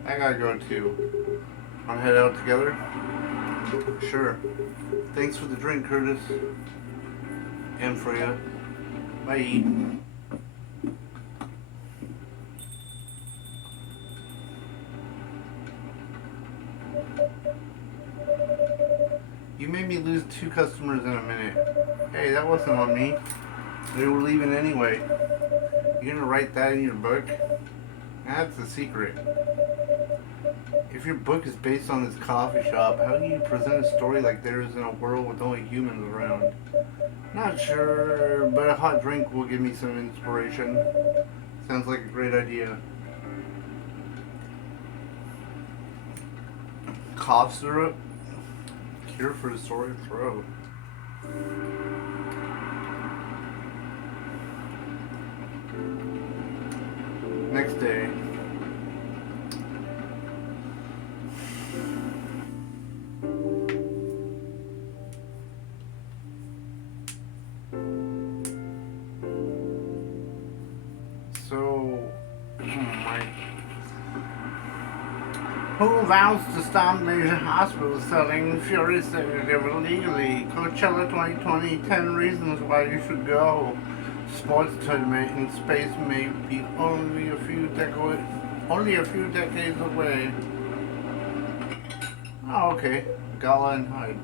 I gotta go too. Wanna head out together? Sure. Thanks for the drink, Curtis. And Freya. Bye. You made me lose 2 customers in a minute. Hey, that wasn't on me. They were leaving anyway. You gonna write that in your book? That's the secret. If your book is based on this coffee shop, how do you present a story like theirs in a world with only humans around? Not sure, but a hot drink will give me some inspiration. Sounds like a great idea. Cough syrup? Cure for a sore throat. Next day. So, who vows to stop major hospitals selling Fury sedative illegally? Coachella 2020, 10 reasons why you should go. Sports tournament in space may be only a few decades away. Oh, okay. Gala and Hyde.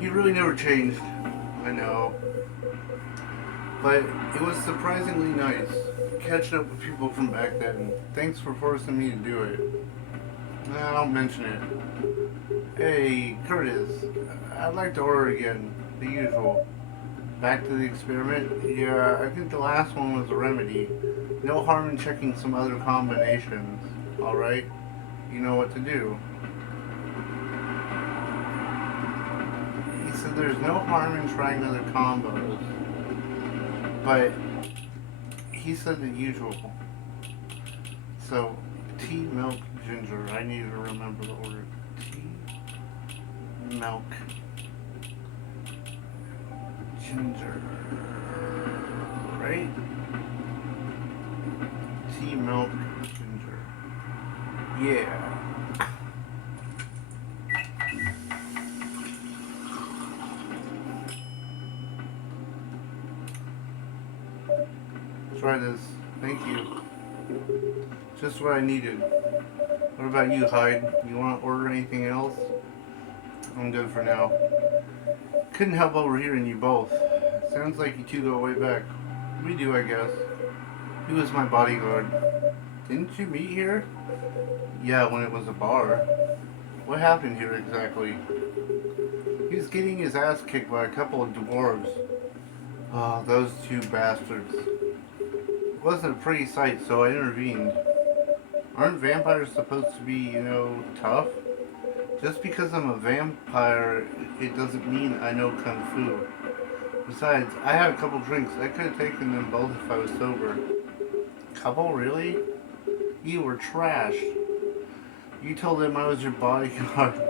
You really never changed. I know. But it was surprisingly nice catching up with people from back then. Thanks for forcing me to do it. Nah, don't mention it. Hey, Curtis, I'd like to order again. The usual. Back to the experiment? Yeah, I think the last one was a remedy. No harm in checking some other combinations. Alright? You know what to do. He said there's no harm in trying other combos. But he said the usual. So, tea, milk, ginger. I need to remember the order. Tea, milk, ginger. Right? Tea, milk, ginger. Yeah. Try this. Thank you. Just what I needed. What about you, Hyde? You want to order anything else? I'm good for now. Couldn't help overhearing you both. Sounds like you two go way back. We do, I guess. He was my bodyguard. Didn't you meet here? Yeah, when it was a bar. What happened here exactly? He was getting his ass kicked by a couple of dwarves. Oh, those two bastards. It wasn't a pretty sight, so I intervened. Aren't vampires supposed to be, tough? Just because I'm a vampire, it doesn't mean I know Kung Fu. Besides, I had a couple drinks. I could have taken them both if I was sober. Couple, really? You were trash. You told him I was your bodyguard.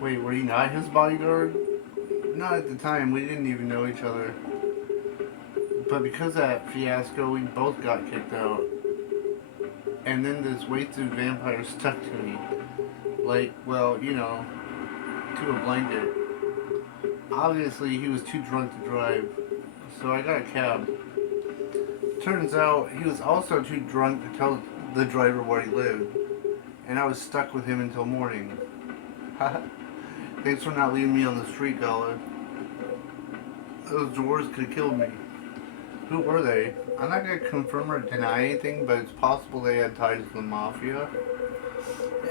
Wait, were you not his bodyguard? Not at the time. We didn't even know each other. But because of that fiasco, we both got kicked out. And then this wasted vampire stuck to me. Like, well, to a blanket. Obviously, he was too drunk to drive. So I got a cab. Turns out, he was also too drunk to tell the driver where he lived. And I was stuck with him until morning. Thanks for not leaving me on the street, Gala. Those doors could have killed me. Who were they? I'm not going to confirm or deny anything, but it's possible they had ties to the mafia.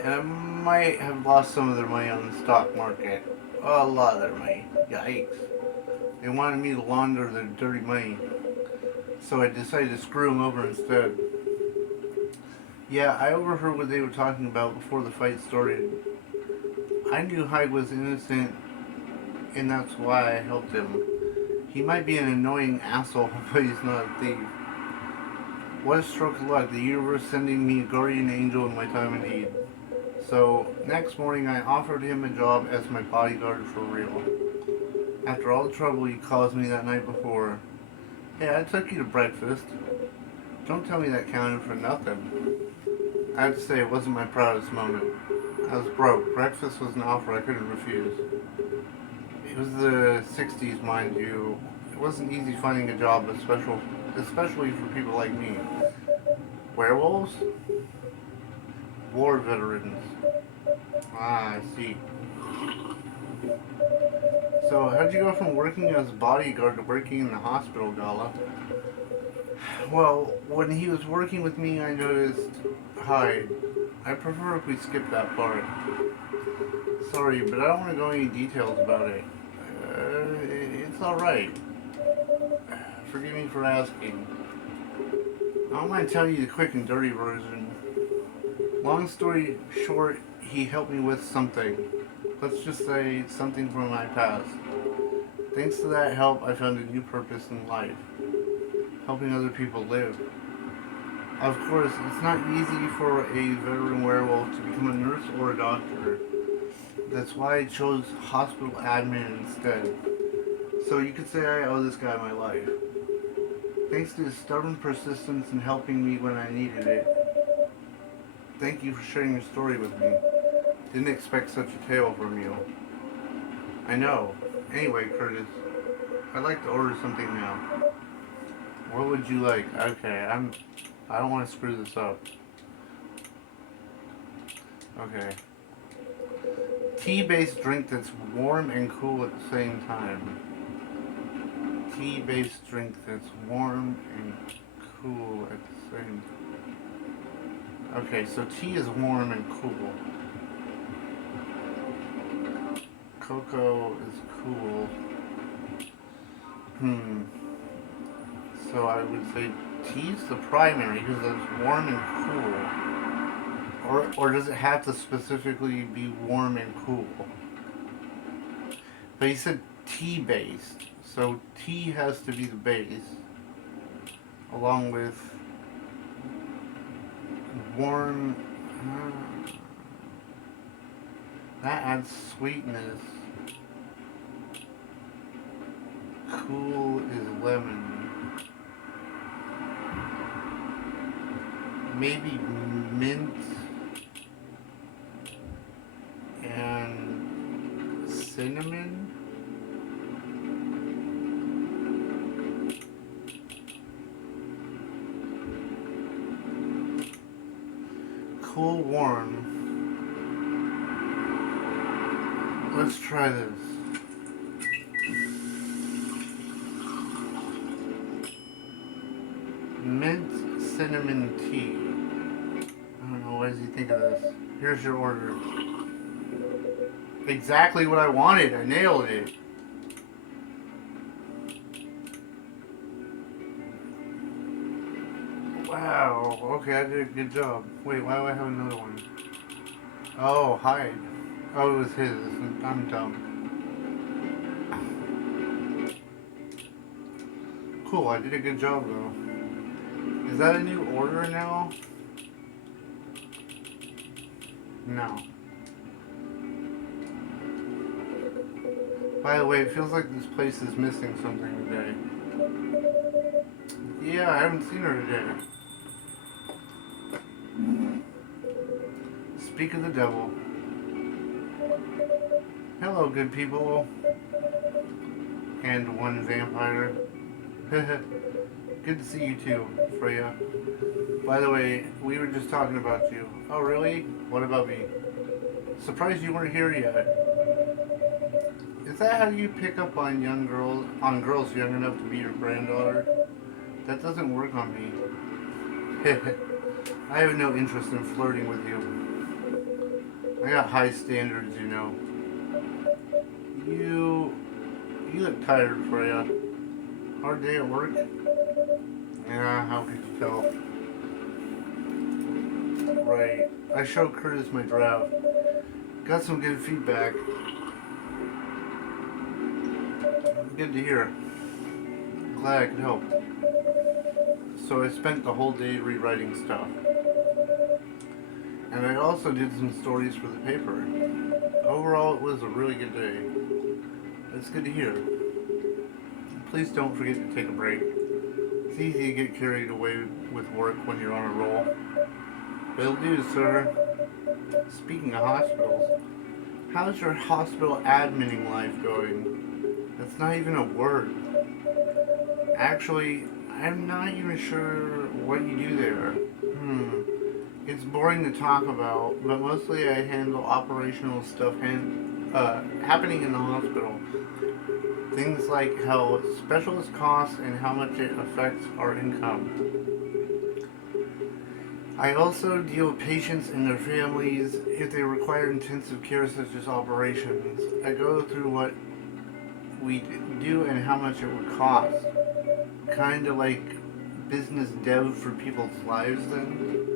And I might have lost some of their money on the stock market. A lot of their money. Yikes. They wanted me to launder their dirty money. So I decided to screw them over instead. Yeah, I overheard what they were talking about before the fight started. I knew Hyde was innocent, and that's why I helped him. He might be an annoying asshole, but he's not a thief. What a stroke of luck, the universe sending me a guardian angel in my time of need. So, next morning I offered him a job as my bodyguard for real. After all the trouble he caused me that night before. Hey, I took you to breakfast. Don't tell me that counted for nothing. I have to say, it wasn't my proudest moment. I was broke. Breakfast was an offer I couldn't refuse. It was the 60s, mind you. It wasn't easy finding a job, especially for people like me. Werewolves? War veterans. Ah, I see. So, how'd you go from working as bodyguard to working in the hospital, Gala? Well, when he was working with me, I noticed Hyde. I prefer if we skip that part. Sorry, but I don't want to go into details about it. It's alright. Forgive me for asking. I don't mind telling you the quick and dirty version. Long story short, he helped me with something. Let's just say something from my past. Thanks to that help, I found a new purpose in life. Helping other people live. Of course, it's not easy for a veteran werewolf to become a nurse or a doctor. That's why I chose hospital admin instead. So you could say I owe this guy my life. Thanks to his stubborn persistence in helping me when I needed it. Thank you for sharing your story with me. Didn't expect such a tale from you. I know. Anyway, Curtis, I'd like to order something now. What would you like? Okay, I don't want to screw this up. Okay. Tea-based drink that's warm and cool at the same time. Tea-based drink that's warm and cool at the same time. Okay, so tea is warm and cool. Cocoa is cool. So I would say tea's the primary because it's warm and cool. Or does it have to specifically be warm and cool? But he said tea based. So tea has to be the base. Along with warm. That adds sweetness. Cool is lemon. Maybe mint and cinnamon. Cool, warm. Let's try this. Mint cinnamon tea. I don't know, what does he think of this? Here's your order. Exactly what I wanted. I nailed it. Wow. Oh, okay, I did a good job. Wait, why do I have another one? Oh, hide. Oh, it was his. I'm dumb. Cool, I did a good job though. Is that a new order now? No. By the way, it feels like this place is missing something today. Yeah, I haven't seen her today. Speak of the devil. Hello, good people. And one vampire. Good to see you too, Freya. By the way, we were just talking about you. Oh, really? What about me? Surprised you weren't here yet. Is that how you pick up on girls young enough to be your granddaughter? That doesn't work on me. I have no interest in flirting with you. I got high standards, you know. You look tired, Freya. Hard day at work? Yeah, how could you tell? Right. I showed Curtis my draft. Got some good feedback. Good to hear. Glad I could help. So I spent the whole day rewriting stuff. And I also did some stories for the paper. Overall, it was a really good day. It's good to hear. Please don't forget to take a break. It's easy to get carried away with work when you're on a roll. Will do, sir. Speaking of hospitals, how's your hospital adminning life going? That's not even a word. Actually, I'm not even sure what you do there. It's boring to talk about, but mostly I handle operational stuff happening in the hospital. Things like how specialists cost and how much it affects our income. I also deal with patients and their families if they require intensive care such as operations. I go through what we do and how much it would cost. Kind of like business dev for people's lives then.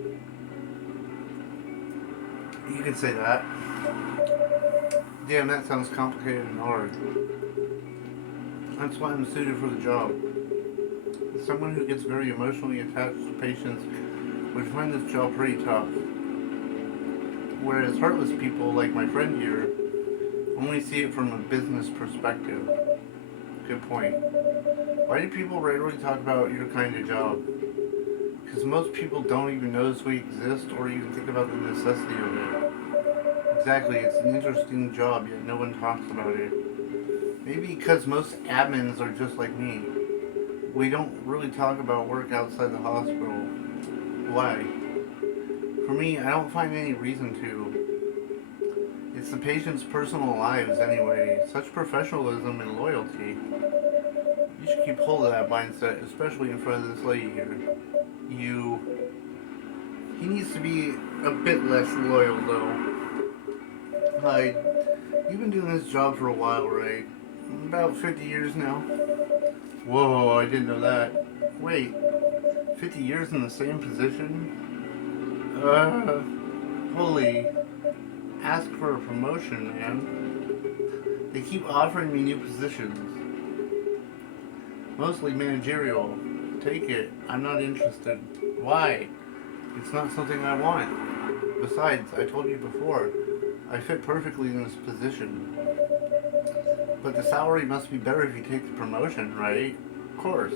You could say that. Damn, that sounds complicated and hard. That's why I'm suited for the job. Someone who gets very emotionally attached to patients would find this job pretty tough. Whereas heartless people like my friend here only see it from a business perspective. Good point. Why do people rarely talk about your kind of job? Because most people don't even notice we exist or even think about the necessity of it. Exactly, it's an interesting job, yet no one talks about it. Maybe because most admins are just like me. We don't really talk about work outside the hospital. Why? For me, I don't find any reason to. It's the patient's personal lives anyway. Such professionalism and loyalty. You should keep hold of that mindset, especially in front of this lady here. He needs to be a bit less loyal though. Like, you've been doing this job for a while, right? About 50 years now. Whoa, I didn't know that. Wait, 50 years in the same position? Holy, ask for a promotion, man. They keep offering me new positions. Mostly managerial. Take it. I'm not interested. Why? It's not something I want. Besides, I told you before, I fit perfectly in this position. But the salary must be better if you take the promotion, right? Of course.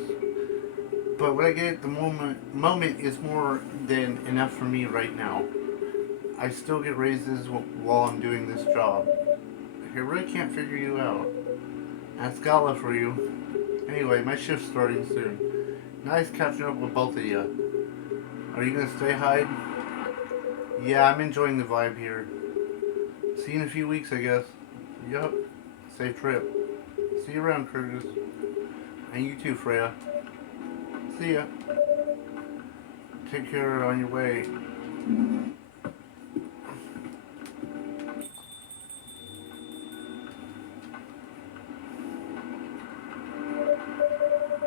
But what I get at the moment is more than enough for me right now. I still get raises while I'm doing this job. I really can't figure you out. Ask Gala for you. Anyway, my shift's starting soon. Nice catching up with both of you. Are you gonna stay, Hyde? Yeah, I'm enjoying the vibe here. See you in a few weeks, I guess. Yup. Safe trip. See you around, Curtis. And you too, Freya. See ya. Take care on your way.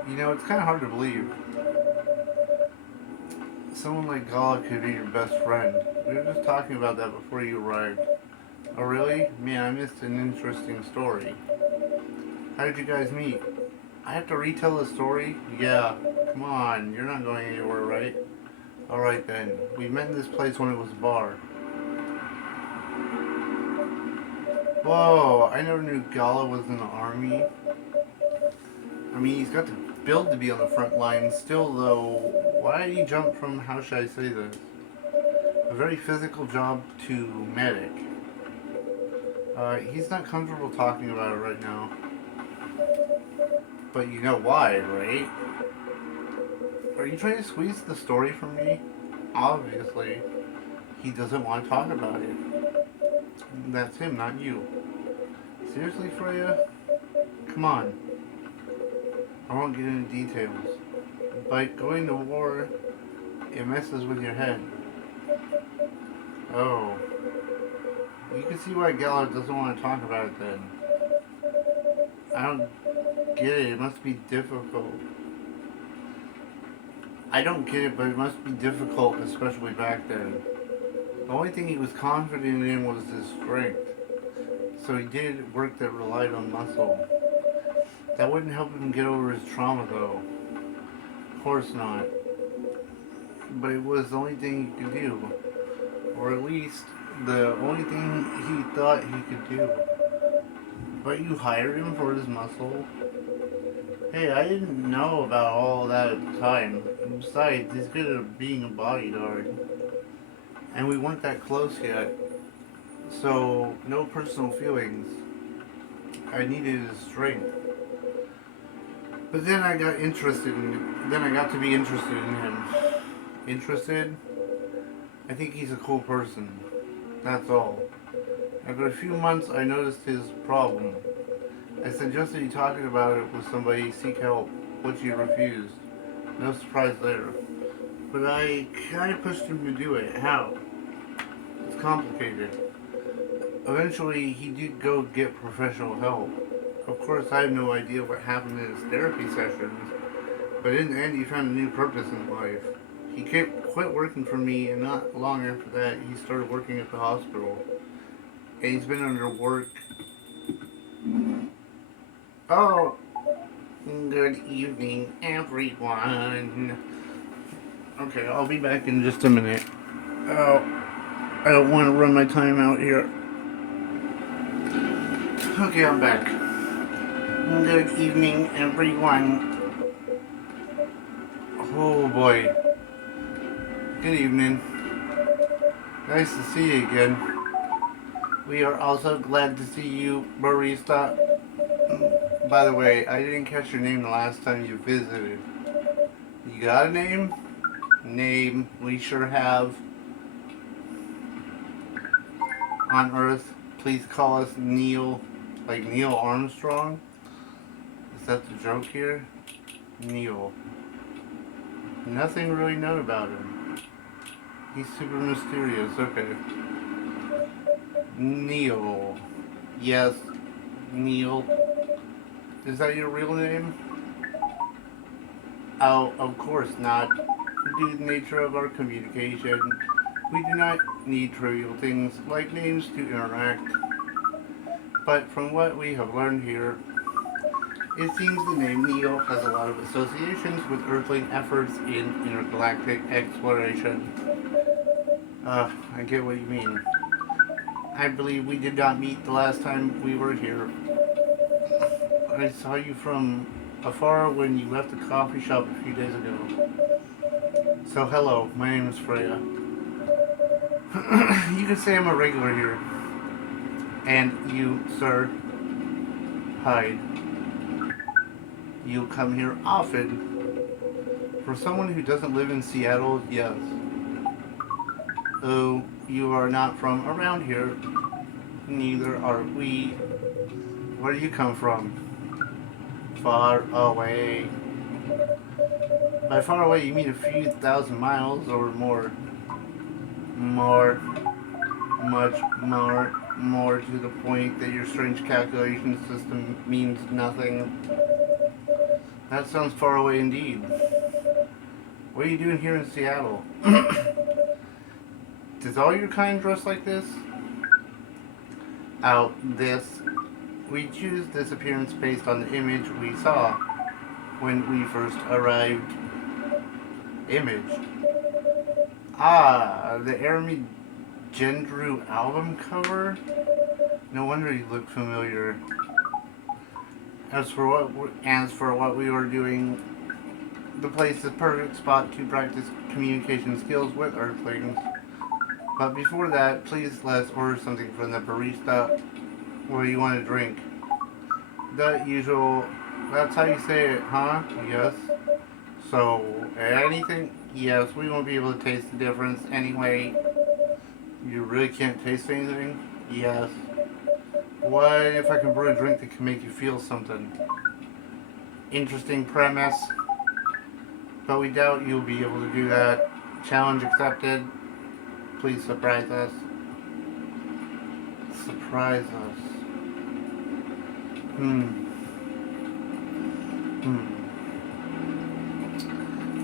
You know, it's kind of hard to believe. someone like Gala could be your best friend. We were just talking about that before you arrived. Oh really? Man, I missed an interesting story. How did you guys meet? I have to retell the story? Yeah. Come on, you're not going anywhere, right? Alright then. We met in this place when it was a bar. Whoa, I never knew Gala was in the army. I mean, he's got the build to be on the front line. Still, though, why did he jump from, how should I say this, a very physical job to medic? He's not comfortable talking about it right now. But you know why, right? Are you trying to squeeze the story from me? Obviously, he doesn't want to talk about it. That's him, not you. Seriously, Freya? Come on. I won't get into details. By going to war, it messes with your head. Oh. You can see why Gallard doesn't want to talk about it then. I don't get it. It must be difficult. I don't get it, but it must be difficult, especially back then. The only thing he was confident in was his strength. So he did work that relied on muscle. That wouldn't help him get over his trauma, though. Of course not. But it was the only thing he could do. Or at least, the only thing he thought he could do. But you hired him for his muscle? Hey, I didn't know about all that at the time. Besides, he's good at being a bodyguard. And we weren't that close yet. So, no personal feelings. I needed his strength. But then I got to be interested in him. Interested? I think he's a cool person. That's all. After a few months, I noticed his problem. I suggested he talking about it with somebody, seek help, which he refused. No surprise there. But I kind of pushed him to do it. How? It's complicated. Eventually, he did go get professional help. Of course, I have no idea what happened in his therapy sessions, but in the end, he found a new purpose in life. He quit working for me, and not long after that, he started working at the hospital. And he's been under work. Oh, good evening, everyone. Okay, I'll be back in just a minute. Oh, I don't want to run my time out here. Okay, I'm back. Good evening, everyone. Oh boy. Good evening. Nice to see you again. We are also glad to see you, barista. By the way, I didn't catch your name the last time you visited. You got a name? Name, we sure have. On Earth, please call us Neil. Like Neil Armstrong? Is that the joke here? Neil. Nothing really known about him. He's super mysterious. Okay. Neil. Yes, Neil. Is that your real name? Oh, of course not. Due to the nature of our communication, we do not need trivial things like names to interact. But from what we have learned here, it seems the name Neil has a lot of associations with Earthling efforts in intergalactic exploration. I get what you mean. I believe we did not meet the last time we were here. I saw you from afar when you left the coffee shop a few days ago. So hello, my name is Freya. You can say I'm a regular here. And you, sir, Hyde. You come here often. For someone who doesn't live in Seattle, yes. Oh, you are not from around here. Neither are we. Where do you come from? Far away. By far away, you mean a few thousand miles or more? More. Much more. More to the point that your strange calculation system means nothing. That sounds far away indeed. What are you doing here in Seattle? Does all your kind dress like this? Out this. We choose this appearance based on the image we saw when we first arrived. Image. Ah, the Army Gendrew album cover? No wonder you look familiar. As for what we were doing, the place is the perfect spot to practice communication skills with Earthlings. But before that, please let's order something from the barista. What do you want to drink? The usual. That's how you say it, huh? Yes. So, anything? Yes, we won't be able to taste the difference anyway. You really can't taste anything? Yes. What if I can brew a drink that can make you feel something? Interesting premise, but we doubt you'll be able to do that. Challenge accepted. Please surprise us. Surprise us.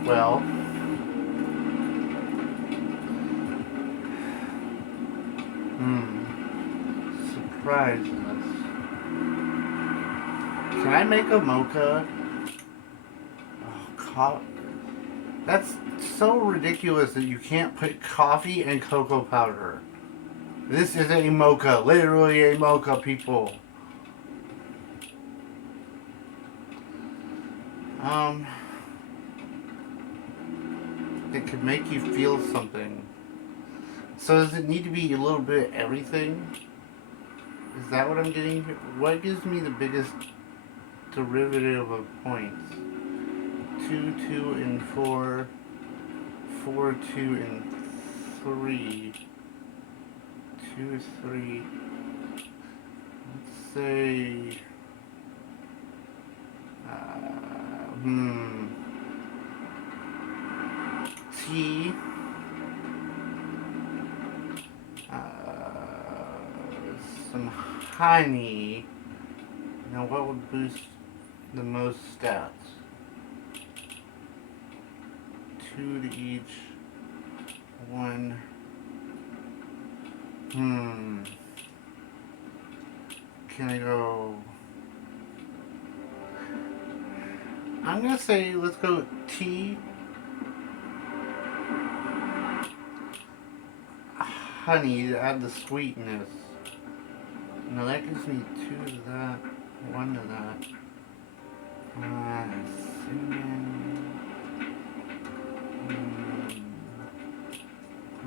Well, surprise us. Can I make a mocha? Oh, that's so ridiculous that you can't put coffee and cocoa powder. This is a mocha, literally a mocha, people. It could make you feel something. So does it need to be a little bit of everything? Is that what I'm getting here? What gives me the biggest derivative of points? 2, 2, and 4. 4, 2, and 3. 2, 3. Let's say... T. Some honey. Now what would boost the most stats? 2 to each. 1. Can I go... I'm gonna say let's go T. Honey to add the sweetness. Now that gives me 2 to that, 1 to that. Cinnamon.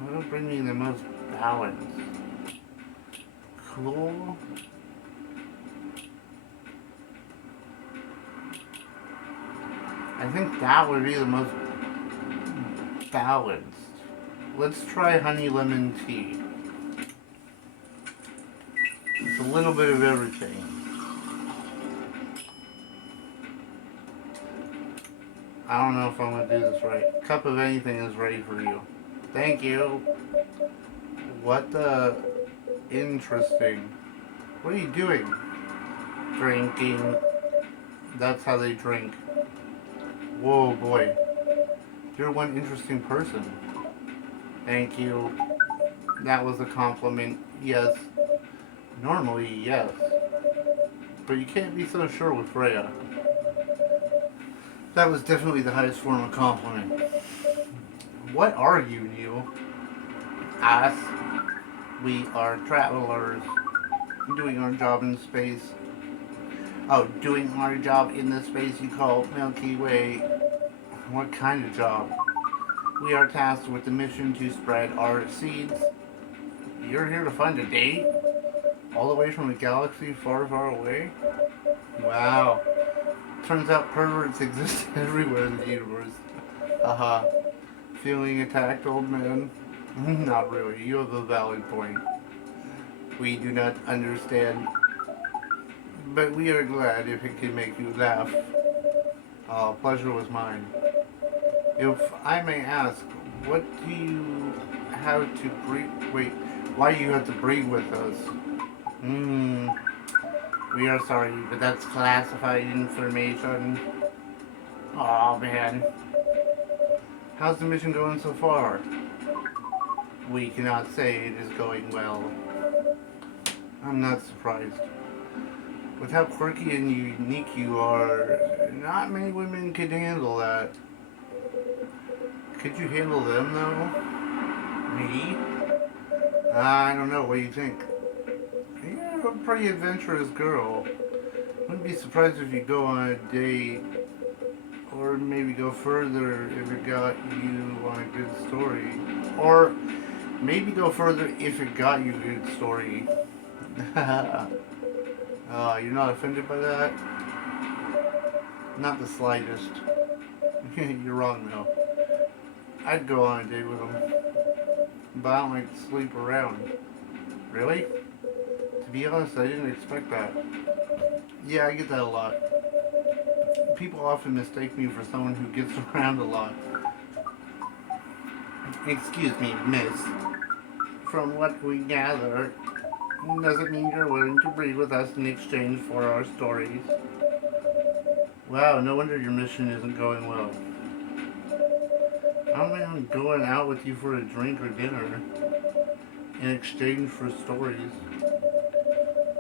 What'll bring me the most balance? Cool. I think that would be the most balanced. Let's try honey lemon tea. It's a little bit of everything. I don't know if I'm gonna do this right. Cup of anything is ready for you. Thank you. What the... Interesting. What are you doing? Drinking. That's how they drink. Whoa, boy. You're one interesting person. Thank you. That was a compliment. Yes. Normally, yes. But you can't be so sure with Freya. That was definitely the highest form of compliment. What are you, Neil? Us. We are travelers. Doing our job in space. Oh, doing our job in the space you call Milky Way. What kind of job? We are tasked with the mission to spread our seeds. You're here to find a date? All the way from a galaxy far, far away? Wow. Turns out perverts exist everywhere in the universe. Haha. Feeling attacked, old man? Not really. You have a valid point. We do not understand. But we are glad if it can make you laugh. Pleasure was mine. If I may ask, what do you have to breed? Wait, why do you have to breed with us? We are sorry, but that's classified information. Oh man. How's the mission going so far? We cannot say it is going well. I'm not surprised. With how quirky and unique you are, not many women could handle that. Could you handle them though? Me? I don't know. What do you think? You're a pretty adventurous girl. Wouldn't be surprised if you go on a date, or maybe go further if it got you on a good story. Or maybe go further if it got you a good story. You're not offended by that? Not the slightest. You're wrong though. I'd go on a date with him, but I don't like to sleep around. Really? To be honest, I didn't expect that. Yeah, I get that a lot. People often mistake me for someone who gets around a lot. Excuse me, miss. From what we gather, doesn't mean you're willing to breed with us in exchange for our stories. Wow, no wonder your mission isn't going well. I'm going out with you for a drink or dinner in exchange for stories.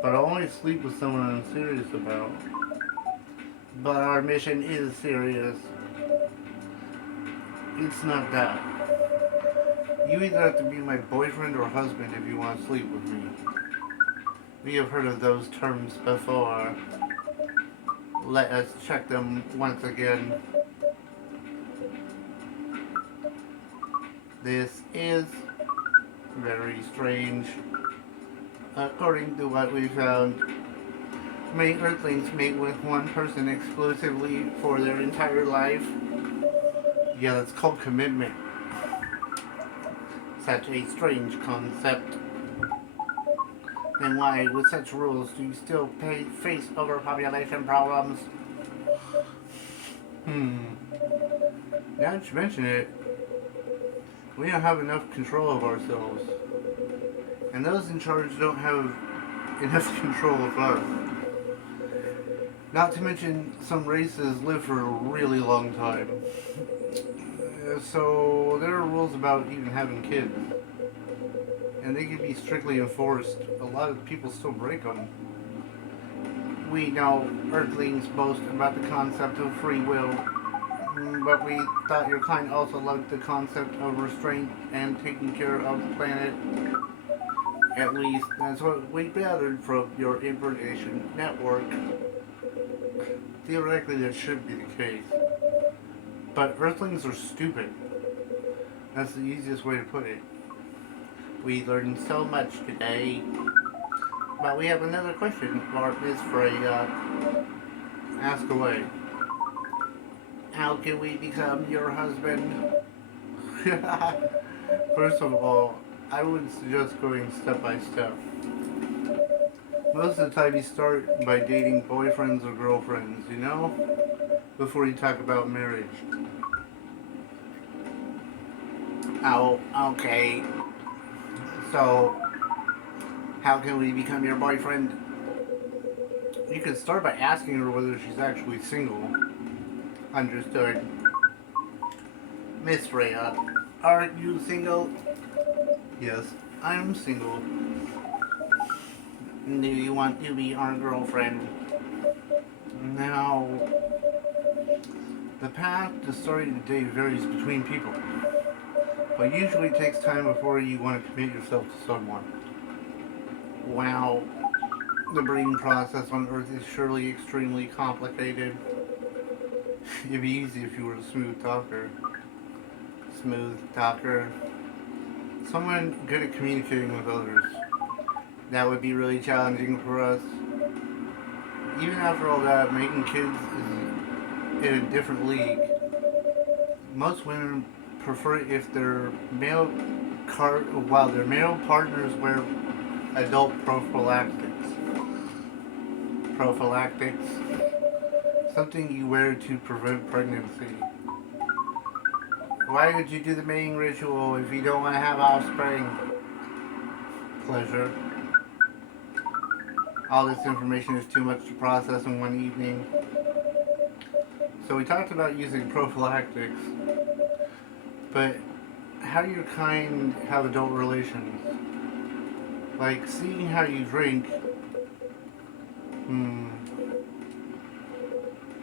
But I'll only sleep with someone I'm serious about. But our mission is serious. It's not that. You either have to be my boyfriend or husband if you want to sleep with me. We have heard of those terms before. Let us check them once again. This is very strange. According to what we found, many Earthlings mate with one person exclusively for their entire life. Yeah, that's called commitment. Such a strange concept. Then why, with such rules, do you still face overpopulation problems? Now that you mention it, we don't have enough control of ourselves. And those in charge don't have enough control of us. Not to mention, some races live for a really long time. So there are rules about even having kids. And they can be strictly enforced. A lot of people still break them. We know Earthlings boast about the concept of free will, but we thought your kind also loved the concept of restraint and taking care of the planet. At least, that's what we gathered from your information network. Theoretically, that should be the case. But Earthlings are stupid. That's the easiest way to put it. We learned so much today. But we have another question for Miss Freya. Ask away. How can we become your husband? First of all, I would suggest going step by step. Most of the time you start by dating boyfriends or girlfriends, you know? Before you talk about marriage. Oh, okay. So, how can we become your boyfriend? You could start by asking her whether she's actually single. Understood. Miss Freya, are you single? Yes, I'm single. Do you want to be our girlfriend? Now, the path to starting a date varies between people, but usually it takes time before you want to commit yourself to someone. Wow, the breeding process on Earth is surely extremely complicated. It'd be easy if you were a smooth talker. Smooth talker. Someone good at communicating with others. That would be really challenging for us. Even after all that, making kids is in a different league. Most women prefer it if their while their male partners wear adult prophylactics. Prophylactics? Something you wear to prevent pregnancy. Why would you do the mating ritual if you don't want to have offspring? Pleasure. All this information is too much to process in one evening. So we talked about using prophylactics. But how do your kind have adult relations? Like, seeing how you drink,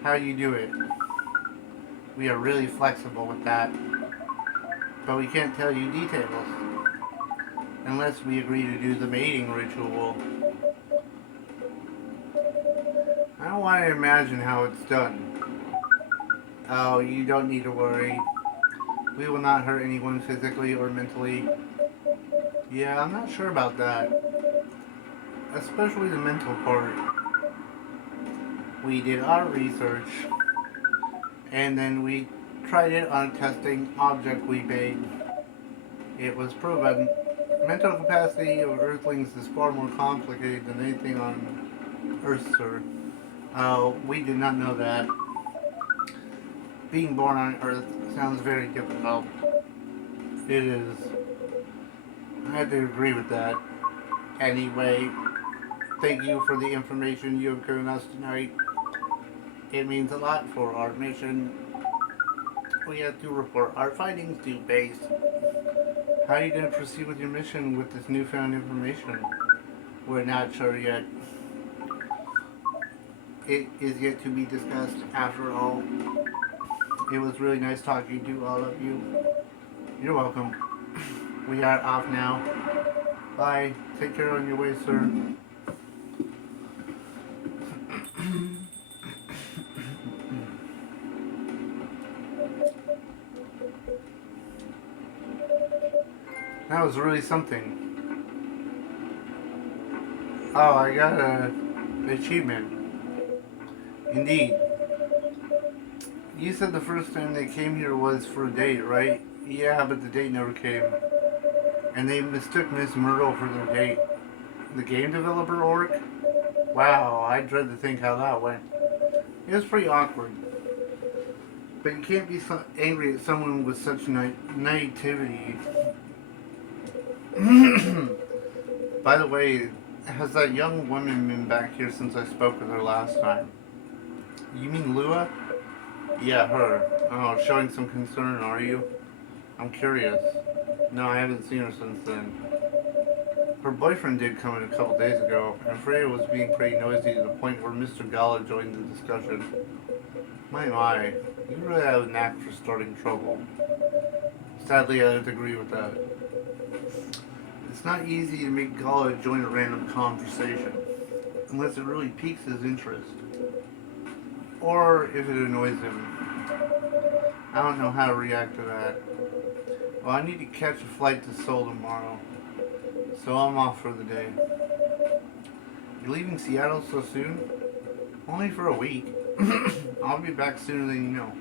how you do it. We are really flexible with that. But we can't tell you details. Unless we agree to do the mating ritual. I don't want to imagine how it's done. Oh, you don't need to worry. We will not hurt anyone physically or mentally. Yeah, I'm not sure about that. Especially the mental part. We did our research, and then we tried it on a testing object we made. It was proven mental capacity of Earthlings is far more complicated than anything on Earth, sir. We did not know that. Being born on Earth sounds very difficult. It is. I have to agree with that. Anyway, thank you for the information you have given us tonight. It means a lot for our mission. We have to report our findings to base. How are you going to proceed with your mission with this newfound information? We're not sure yet. It is yet to be discussed after all. It was really nice talking to all of you. You're welcome. We are off now. Bye. Take care on your way, sir. That was really something. Oh, I got an achievement. Indeed. You said the first time they came here was for a date, right? Yeah, but the date never came. And they mistook Miss Myrtle for their date. The game developer orc? Wow, I dread to think how that went. It was pretty awkward. But you can't be so angry at someone with such naivety. By the way, has that young woman been back here since I spoke with her last time? You mean Lua? Yeah, her. Oh, showing some concern, are you? I'm curious. No, I haven't seen her since then. Her boyfriend did come in a couple days ago, and Freya was being pretty noisy to the point where Mr. Gala joined the discussion. My, you really have a knack for starting trouble. Sadly, I have to agree with that. It's not easy to make Gala join a random conversation, unless it really piques his interest. Or if it annoys him. I don't know how to react to that. Well, I need to catch a flight to Seoul tomorrow, so I'm off for the day. You're leaving Seattle so soon? Only for a week. I'll be back sooner than you know.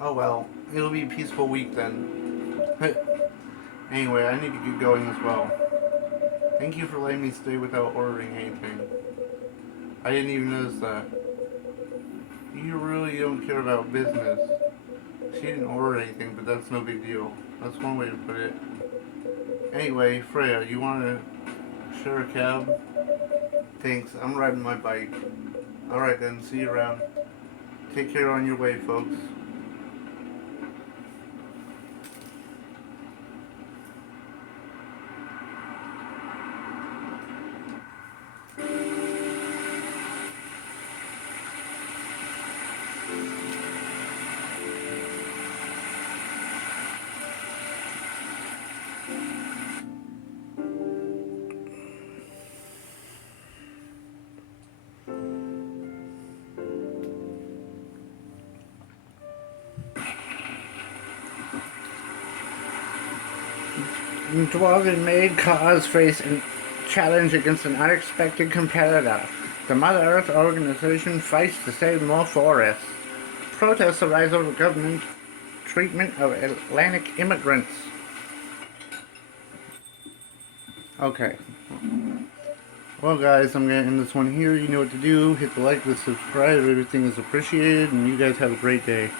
Oh well, it'll be a peaceful week then. Anyway, I need to get going as well. Thank you for letting me stay without ordering anything. I didn't even notice that. You really don't care about business. She didn't order anything, but that's no big deal. That's one way to put it. Anyway, Freya, you want to share a cab? Thanks, I'm riding my bike. Alright then, see you around. Take care on your way, folks. Dwarven Maid Cause face a challenge against an unexpected competitor. The Mother Earth organization fights to save more forests. Protests arise over government treatment of Atlantic immigrants. Okay. Well guys, I'm going to end this one here. You know what to do. Hit the like, the subscribe. Everything is appreciated. And you guys have a great day.